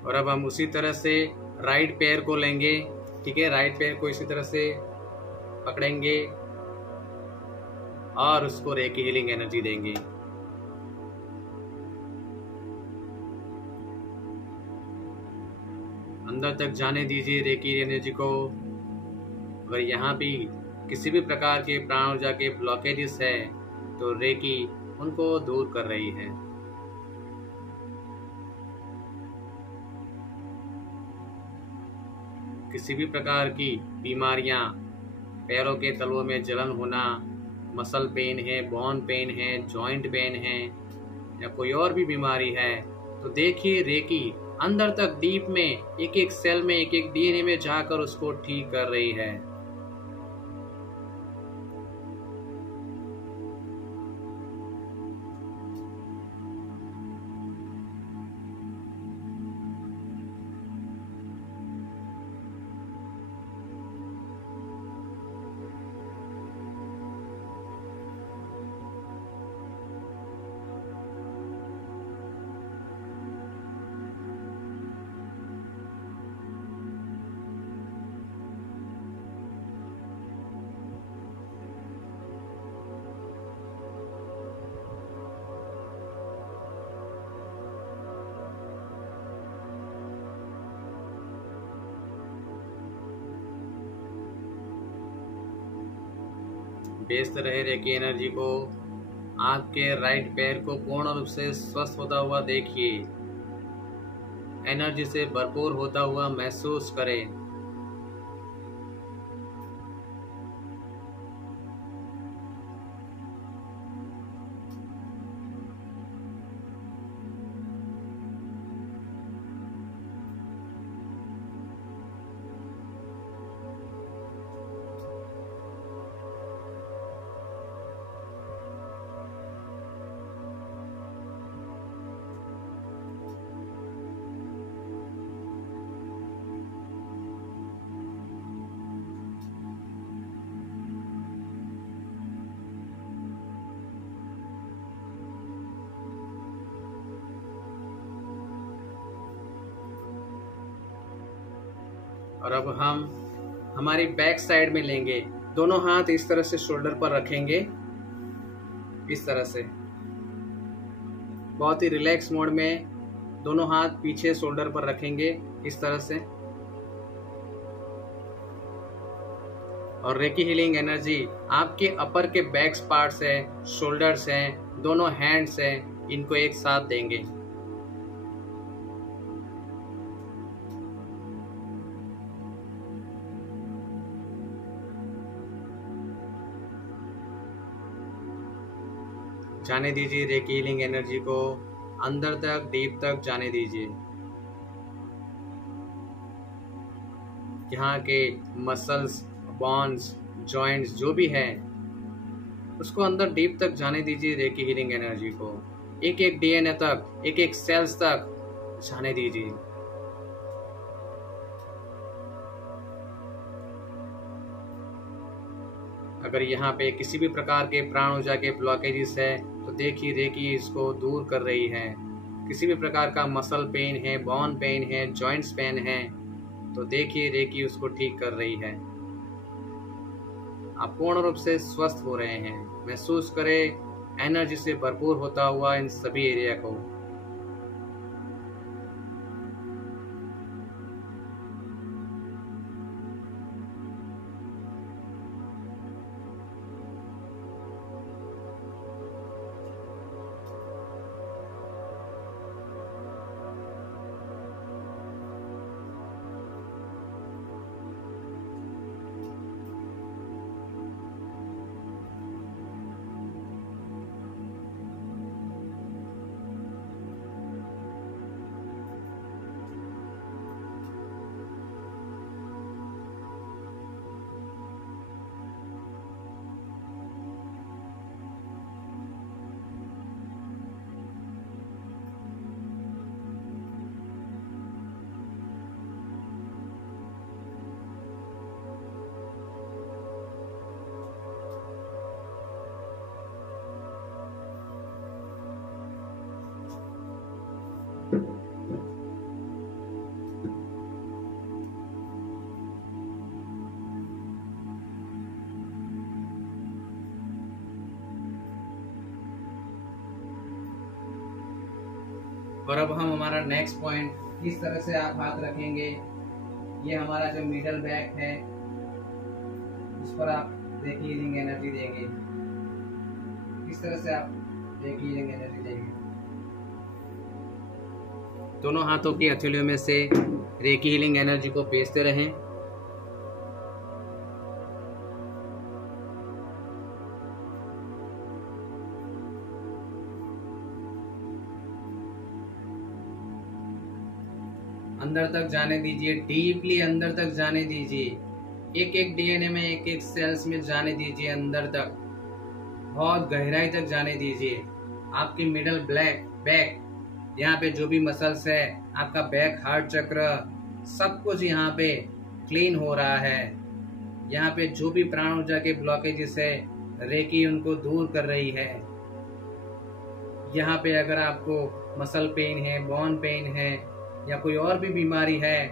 और अब हम उसी तरह से राइट पैर को लेंगे, ठीक है। राइट पैर को इसी तरह से पकड़ेंगे और उसको रेकी हीलिंग एनर्जी देंगे। अंदर तक जाने दीजिए रेकी एनर्जी को। अगर यहाँ भी किसी भी प्रकार के प्राण ऊर्जा के ब्लॉकेजेस है तो रेकी उनको दूर कर रही है। किसी भी प्रकार की बीमारियां, पैरों के तलवों में जलन होना, मसल पेन है, बोन पेन है, जॉइंट पेन है या कोई और भी बीमारी है तो देखिए रेकी अंदर तक डीप में, एक एक सेल में, एक एक डीएनए में जाकर उसको ठीक कर रही है। बेचते रहे रेकी एनर्जी को। आपके राइट पैर को पूर्ण रूप से स्वस्थ होता हुआ देखिए, एनर्जी से भरपूर होता हुआ महसूस करें। और अब हम हमारी बैक साइड में लेंगे, दोनों हाथ इस तरह से शोल्डर पर रखेंगे, इस तरह से बहुत ही रिलैक्स मोड में दोनों हाथ पीछे शोल्डर पर रखेंगे इस तरह से। और रेकी हीलिंग एनर्जी आपके अपर के बैक पार्ट्स है, शोल्डर्स हैं, दोनों हैंड्स हैं, इनको एक साथ देंगे। जाने दीजिए रेकी हीलिंग एनर्जी को, अंदर तक डीप तक जाने दीजिए। यहाँ के मसल्स, बॉन्स, जॉइंट्स जो भी है उसको अंदर डीप तक जाने दीजिए। रेकी हीलिंग एनर्जी को एक एक डीएनए तक, एक एक सेल्स तक जाने दीजिए। अगर यहाँ पे किसी भी प्रकार के प्राण ऊर्जा के ब्लॉकेजेस है तो देखिए रेकी इसको दूर कर रही है। किसी भी प्रकार का मसल पेन है, बोन पेन है, जॉइंट्स पेन है तो देखिए रेकी उसको ठीक कर रही है। आप पूर्ण रूप से स्वस्थ हो रहे हैं। महसूस करें एनर्जी से भरपूर होता हुआ इन सभी एरिया को। और अब हम हमारा नेक्स्ट पॉइंट, इस तरह से आप हाथ रखेंगे, ये हमारा जो मिडल बैक है उस पर आप रेकी हीलिंग एनर्जी देंगे। इस तरह से आप रेकी हीलिंग एनर्जी देंगे। दोनों हाथों की हथेलियों में से रेकी हीलिंग एनर्जी को भेजते रहें। अंदर तक जाने दीजिए, डीपली अंदर तक जाने दीजिए। एक एक डीएनए में, एक एक सेल्स में जाने दीजिए, अंदर तक बहुत गहराई तक जाने दीजिए। आपकी मिडल बैक, यहाँ पे जो भी मसल्स है, आपका बैक हार्ट चक्र, सब कुछ यहाँ पे क्लीन हो रहा है। यहाँ पे जो भी प्राण ऊर्जा के ब्लॉकेजेस है रेकी उनको दूर कर रही है। यहाँ पे अगर आपको मसल पेन है, बोन पेन है या कोई और भी बीमारी है,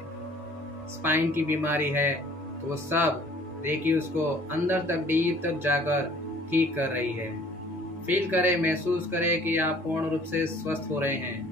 स्पाइन की बीमारी है, तो वो सब रेकी उसको अंदर तक डीप तक जाकर ठीक कर रही है। फील करें, महसूस करें कि आप पूर्ण रूप से स्वस्थ हो रहे हैं।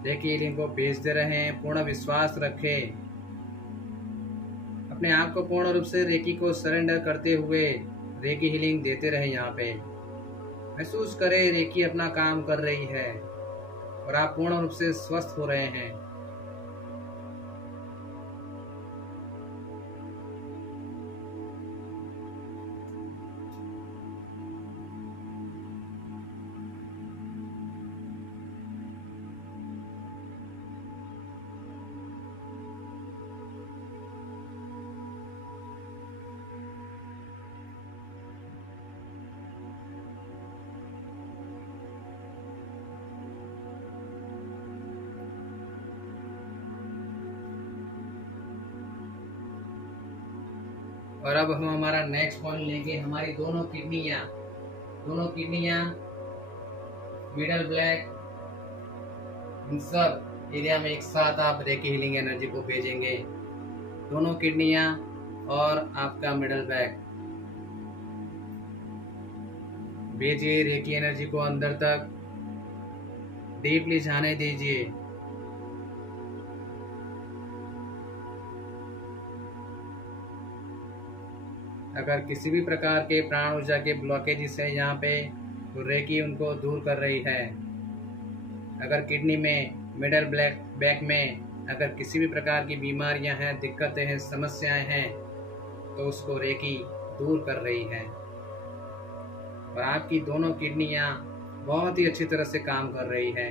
रेकी हीलिंग को भेजते रहें, पूर्ण विश्वास रखें। अपने आप को पूर्ण रूप से रेकी को सरेंडर करते हुए रेकी हीलिंग देते रहें। यहाँ पे महसूस करें रेकी अपना काम कर रही है और आप पूर्ण रूप से स्वस्थ हो रहे हैं। और अब हम हमारा नेक्स्ट पॉइंट लेंगे। हमारी दोनों किडनियां मिडल ब्लैक, इन सब एरिया में एक साथ आप रेकी हीलिंग एनर्जी को भेजेंगे। दोनों किडनियां और आपका मिडल बैक भेजिए रेकी एनर्जी को अंदर तक डीपली जाने दीजिए। अगर किसी भी प्रकार के प्राण ऊर्जा के ब्लॉकेजेस है यहाँ पे, तो रेकी उनको दूर कर रही है। अगर किडनी में, मिडल बैक में अगर किसी भी प्रकार की बीमारियां हैं, दिक्कतें हैं, समस्याएं हैं, तो उसको रेकी दूर कर रही है। और आपकी दोनों किडनियां बहुत ही अच्छी तरह से काम कर रही है।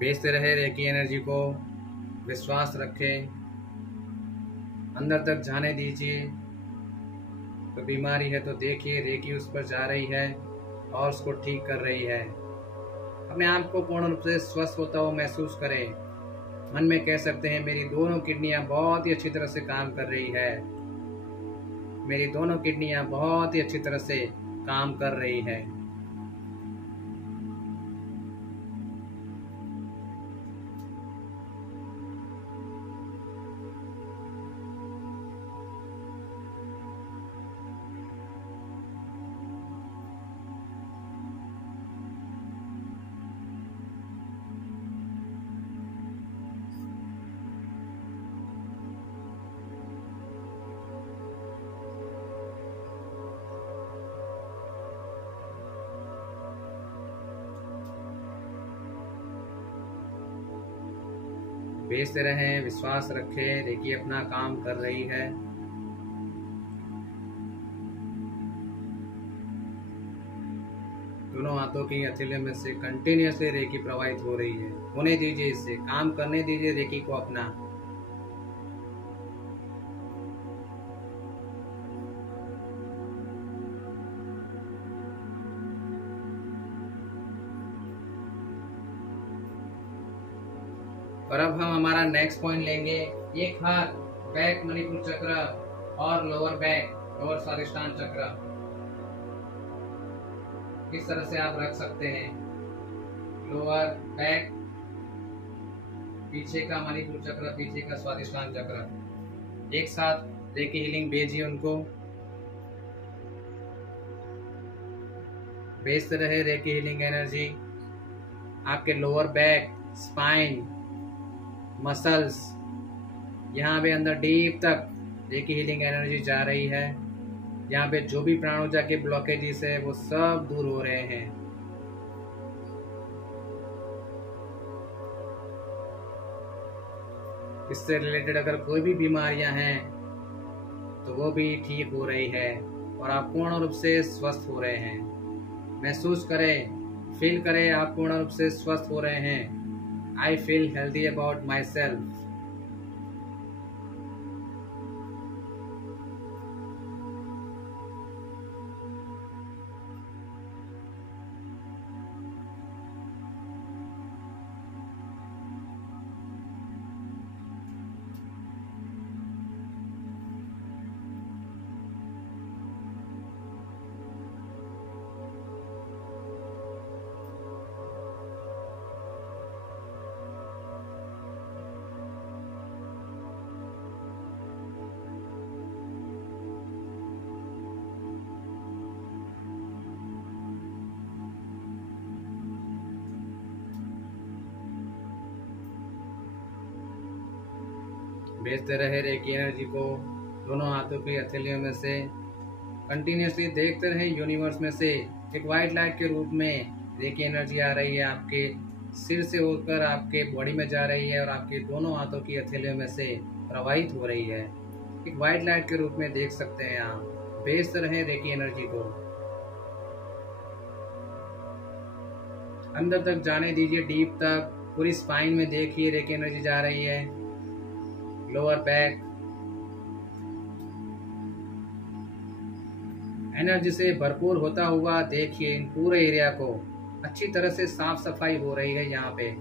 भेजते रहे रेकी एनर्जी को, विश्वास रखें, अंदर तक जाने दीजिए। तो बीमारी है तो देखिए रेकी उस पर जा रही है और उसको ठीक कर रही है। अपने आप को पूर्ण रूप से स्वस्थ होता हुआ महसूस करें। मन में कह सकते हैं मेरी दोनों किडनियां बहुत ही अच्छी तरह से काम कर रही है, मेरी दोनों किडनियां बहुत ही अच्छी तरह से काम कर रही है। भेजते रहें, विश्वास रखें, रेकी अपना काम कर रही है। दोनों हाथों की हथेलियों में से कंटिन्यूअसली रेकी प्रवाहित हो रही है। होने दीजिए, इससे काम करने दीजिए रेकी को अपना। और अब हम हमारा नेक्स्ट पॉइंट लेंगे। एक हाथ बैक मणिपुर चक्र और लोअर बैक, लोअर स्वादिष्टान चक्र किस तरह से आप रख सकते हैं। लोअर बैक, पीछे का मणिपुर चक्र, पीछे का स्वादिष्टान चक्र, एक साथ रेकी हीलिंग भेजिए उनको। भेजते रहे रेकी हीलिंग एनर्जी। आपके लोअर बैक, स्पाइन, मसल्स, यहाँ पे अंदर डीप तक रेकी हीलिंग एनर्जी जा रही है। यहाँ पे जो भी प्राण ऊर्जा के ब्लॉकेजेस है वो सब दूर हो रहे हैं। इससे रिलेटेड अगर कोई भी बीमारियां हैं तो वो भी ठीक हो रही है और आप पूर्ण रूप से स्वस्थ हो रहे हैं। महसूस करें, फील करें, आप पूर्ण रूप से स्वस्थ हो रहे हैं। I feel healthy about myself. भेजते रहे रेकी एनर्जी को दोनों हाथों की हथेलियों में से। कंटिन्यूसली देखते रहे यूनिवर्स में से एक वाइट लाइट के रूप में रेकी एनर्जी आ रही है, आपके सिर से होकर आपके बॉडी में जा रही है और आपके दोनों हाथों की हथेलियों में से प्रवाहित हो रही है। एक वाइट लाइट के रूप में देख सकते हैं आप। भेजते रहे रेकी एनर्जी को, अंदर तक जाने दीजिए, डीप तक, पूरी स्पाइन में देखिए रेकी एनर्जी जा रही है। लोअर बैक एनर्जी से भरपूर होता हुआ देखिए। इन पूरे एरिया को अच्छी तरह से साफ सफाई हो रही है यहाँ पे।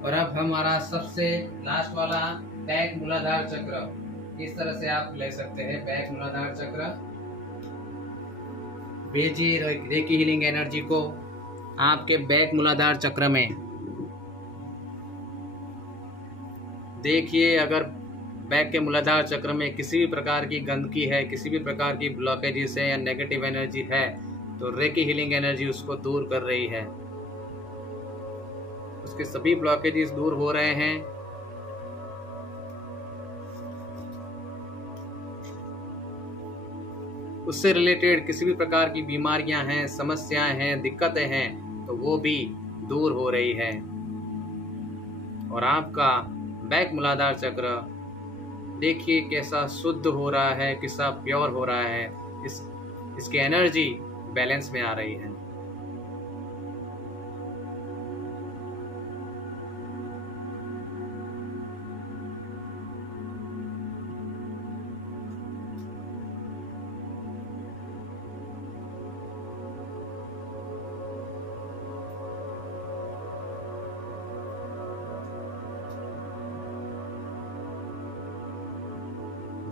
और अब हमारा सबसे लास्ट वाला बैक मूलाधार चक्र, इस तरह से आप ले सकते हैं। बैक मूलाधार चक्र, भेजिए रेकी हीलिंग एनर्जी को आपके बैक मूलाधार चक्र में। देखिए अगर बैक के मूलाधार चक्र में किसी भी प्रकार की गंदगी है, किसी भी प्रकार की ब्लॉकेजेस है या नेगेटिव एनर्जी है, तो रेकी हीलिंग एनर्जी उसको दूर कर रही है। उसके सभी ब्लॉकेजेस दूर हो रहे हैं। उससे रिलेटेड किसी भी प्रकार की बीमारियां हैं, समस्याएं हैं, दिक्कतें हैं, तो वो भी दूर हो रही है। और आपका बैक मूलाधार चक्र देखिए कैसा शुद्ध हो रहा है, कैसा प्योर हो रहा है। इसकी एनर्जी बैलेंस में आ रही है।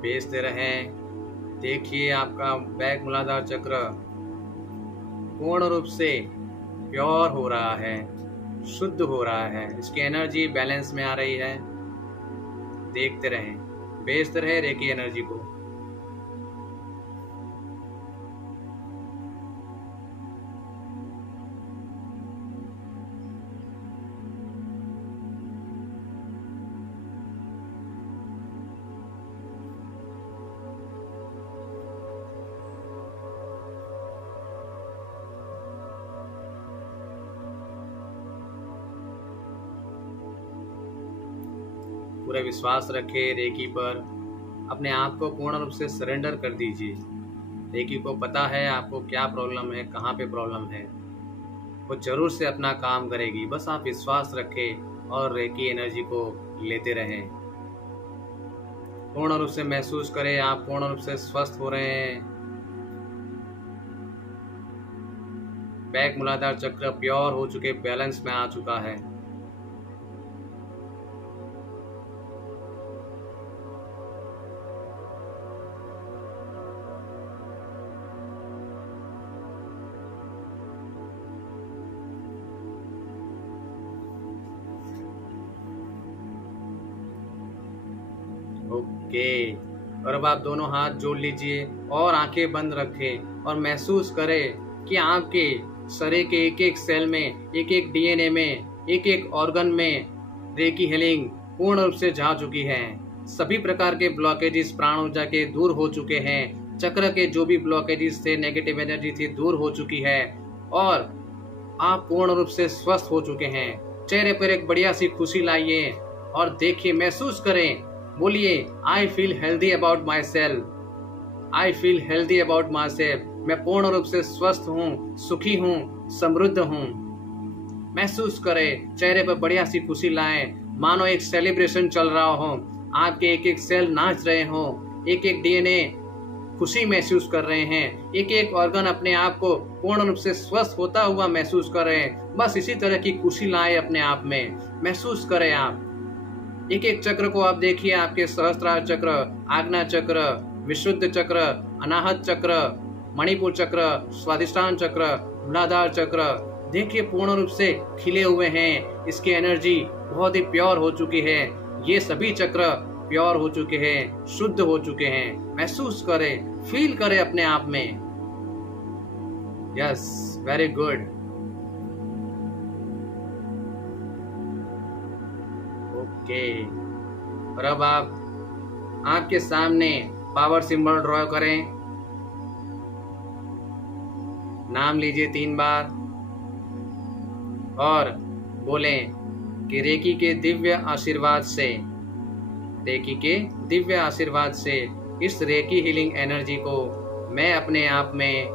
भेजते रहें। देखिए आपका बैक मूलाधार चक्र पूर्ण रूप से प्योर हो रहा है, शुद्ध हो रहा है। इसकी एनर्जी बैलेंस में आ रही है। देखते रहें, भेजते रहें रेकी एनर्जी को। पूरा विश्वास रखें रेकी पर। अपने आप को पूर्ण रूप से सरेंडर कर दीजिए। रेकी को पता है आपको क्या प्रॉब्लम है, कहाँ पे प्रॉब्लम है। वो जरूर से अपना काम करेगी। बस आप विश्वास रखें और रेकी एनर्जी को लेते रहें। पूर्ण रूप से महसूस करें आप पूर्ण रूप से स्वस्थ हो रहे हैं। बैक मूलाधार चक्र प्योर हो चुके, बैलेंस में आ चुका है। ओके, और अब आप दोनों हाथ जोड़ लीजिए और आंखें बंद रखें और महसूस करें कि आपके शरीर के एक एक सेल में, एक एक डीएनए में, एक एक ऑर्गन में रेकी हीलिंग पूर्ण रूप से जा चुकी है। सभी प्रकार के ब्लॉकेजेस प्राण ऊर्जा के दूर हो चुके हैं। चक्र के जो भी ब्लॉकेजेस थे, नेगेटिव एनर्जी थी, दूर हो चुकी है और आप पूर्ण रूप से स्वस्थ हो चुके हैं। चेहरे पर एक बढ़िया सी खुशी लाइए और देखिए, महसूस करें, बोलिए, I feel healthy about my self. I feel healthy about my self. मैं पूर्ण रूप से स्वस्थ हूँ, सुखी हूँ, समृद्ध हूँ। महसूस करें, चेहरे पर बढ़िया सी खुशी लाएं, मानो एक सेलिब्रेशन चल रहा हो। आपके एक एक सेल नाच रहे हो, एक एक डीएनए खुशी महसूस कर रहे हैं, एक एक ऑर्गन अपने आप को पूर्ण रूप से स्वस्थ होता हुआ महसूस कर रहे हैं। बस इसी तरह की खुशी लाएं अपने आप में। महसूस करें आप एक एक चक्र को आप देखिए, आपके सहस्त्रार चक्र, आज्ञा चक्र, विशुद्ध चक्र, अनाहत चक्र, मणिपुर चक्र, स्वादिष्ठान चक्र, मूलाधार चक्र, देखिए पूर्ण रूप से खिले हुए हैं। इसकी एनर्जी बहुत ही प्योर हो चुकी है। ये सभी चक्र प्योर हो चुके हैं, शुद्ध हो चुके हैं। महसूस करें, फील करें अपने आप में। Yes, very good. ओके, और अब आप आपके सामने पावर सिंबल ड्रॉ करें। नाम लीजिए 3 बार और बोलें कि रेकी के दिव्य आशीर्वाद से, रेकी के दिव्य आशीर्वाद से इस रेकी हीलिंग एनर्जी को मैं अपने आप में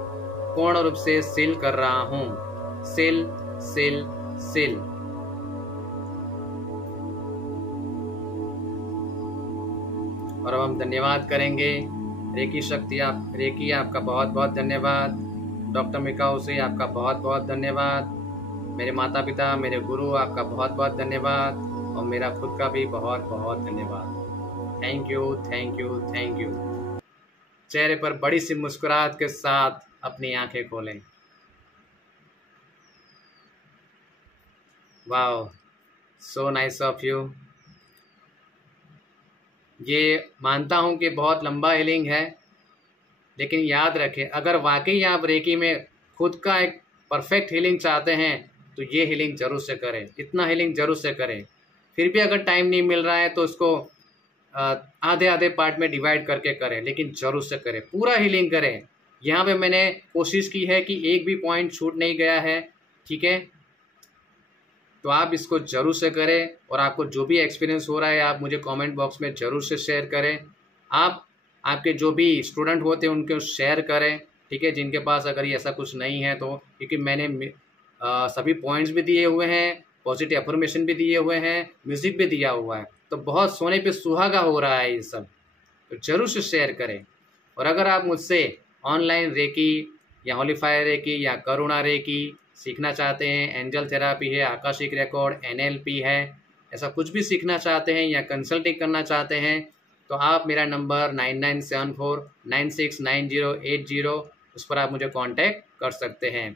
पूर्ण रूप से सील कर रहा हूं। Seal, seal, seal. और अब हम धन्यवाद करेंगे। रेकी शक्ति, आप रेकी, आपका बहुत बहुत धन्यवाद। डॉक्टर मिकाओ से आपका बहुत बहुत धन्यवाद। मेरे माता पिता, मेरे गुरु, आपका बहुत बहुत धन्यवाद। और मेरा खुद का भी बहुत बहुत धन्यवाद। Thank you, thank you, thank you. चेहरे पर बड़ी सी मुस्कुराहट के साथ अपनी आंखें खोलें। Wow, so nice of you. ये मानता हूँ कि बहुत लंबा हीलिंग है, लेकिन याद रखें, अगर वाकई आप रेकी में खुद का एक परफेक्ट हीलिंग चाहते हैं तो ये हीलिंग जरूर से करें। इतना हीलिंग जरूर से करें। फिर भी अगर टाइम नहीं मिल रहा है तो उसको आधे आधे पार्ट में डिवाइड करके करें, लेकिन जरूर से करें, पूरा हीलिंग करें। यहाँ पे मैंने कोशिश की है कि एक भी पॉइंट छूट नहीं गया है। ठीक है, तो आप इसको जरूर से करें। और आपको जो भी एक्सपीरियंस हो रहा है आप मुझे कमेंट बॉक्स में ज़रूर से शेयर करें। आप आपके जो भी स्टूडेंट होते हैं उनको शेयर करें। ठीक है, जिनके पास अगर ये ऐसा कुछ नहीं है तो, क्योंकि मैंने सभी पॉइंट्स भी दिए हुए हैं, पॉजिटिव अफर्मेशन भी दिए हुए हैं, म्यूज़िक भी दिया हुआ है, तो बहुत सोने पे सुहागा हो रहा है ये सब। तो ज़रूर से शेयर करें। और अगर आप मुझसे ऑनलाइन रेकी या होलीफायर रेकी या करुणा रेकी सीखना चाहते हैं, एंजल थेरापी है, आकाशिक रिकॉर्ड, NLP है, ऐसा कुछ भी सीखना चाहते हैं या कंसल्टिंग करना चाहते हैं, तो आप मेरा नंबर 9974969080, उस पर आप मुझे कांटेक्ट कर सकते हैं।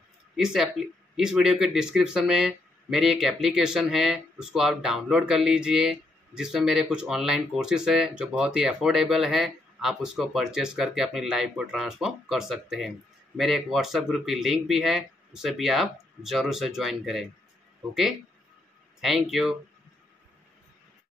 इस वीडियो के डिस्क्रिप्शन में मेरी एक एप्लीकेशन है, उसको आप डाउनलोड कर लीजिए, जिसमें मेरे कुछ ऑनलाइन कोर्सेज है जो बहुत ही अफोर्डेबल है। आप उसको परचेस करके अपनी लाइफ को ट्रांसफॉर्म कर सकते हैं। मेरे एक व्हाट्सएप ग्रुप की लिंक भी है, उसे भी आप ज़रूर से ज्वाइन करें। Okay, thank you.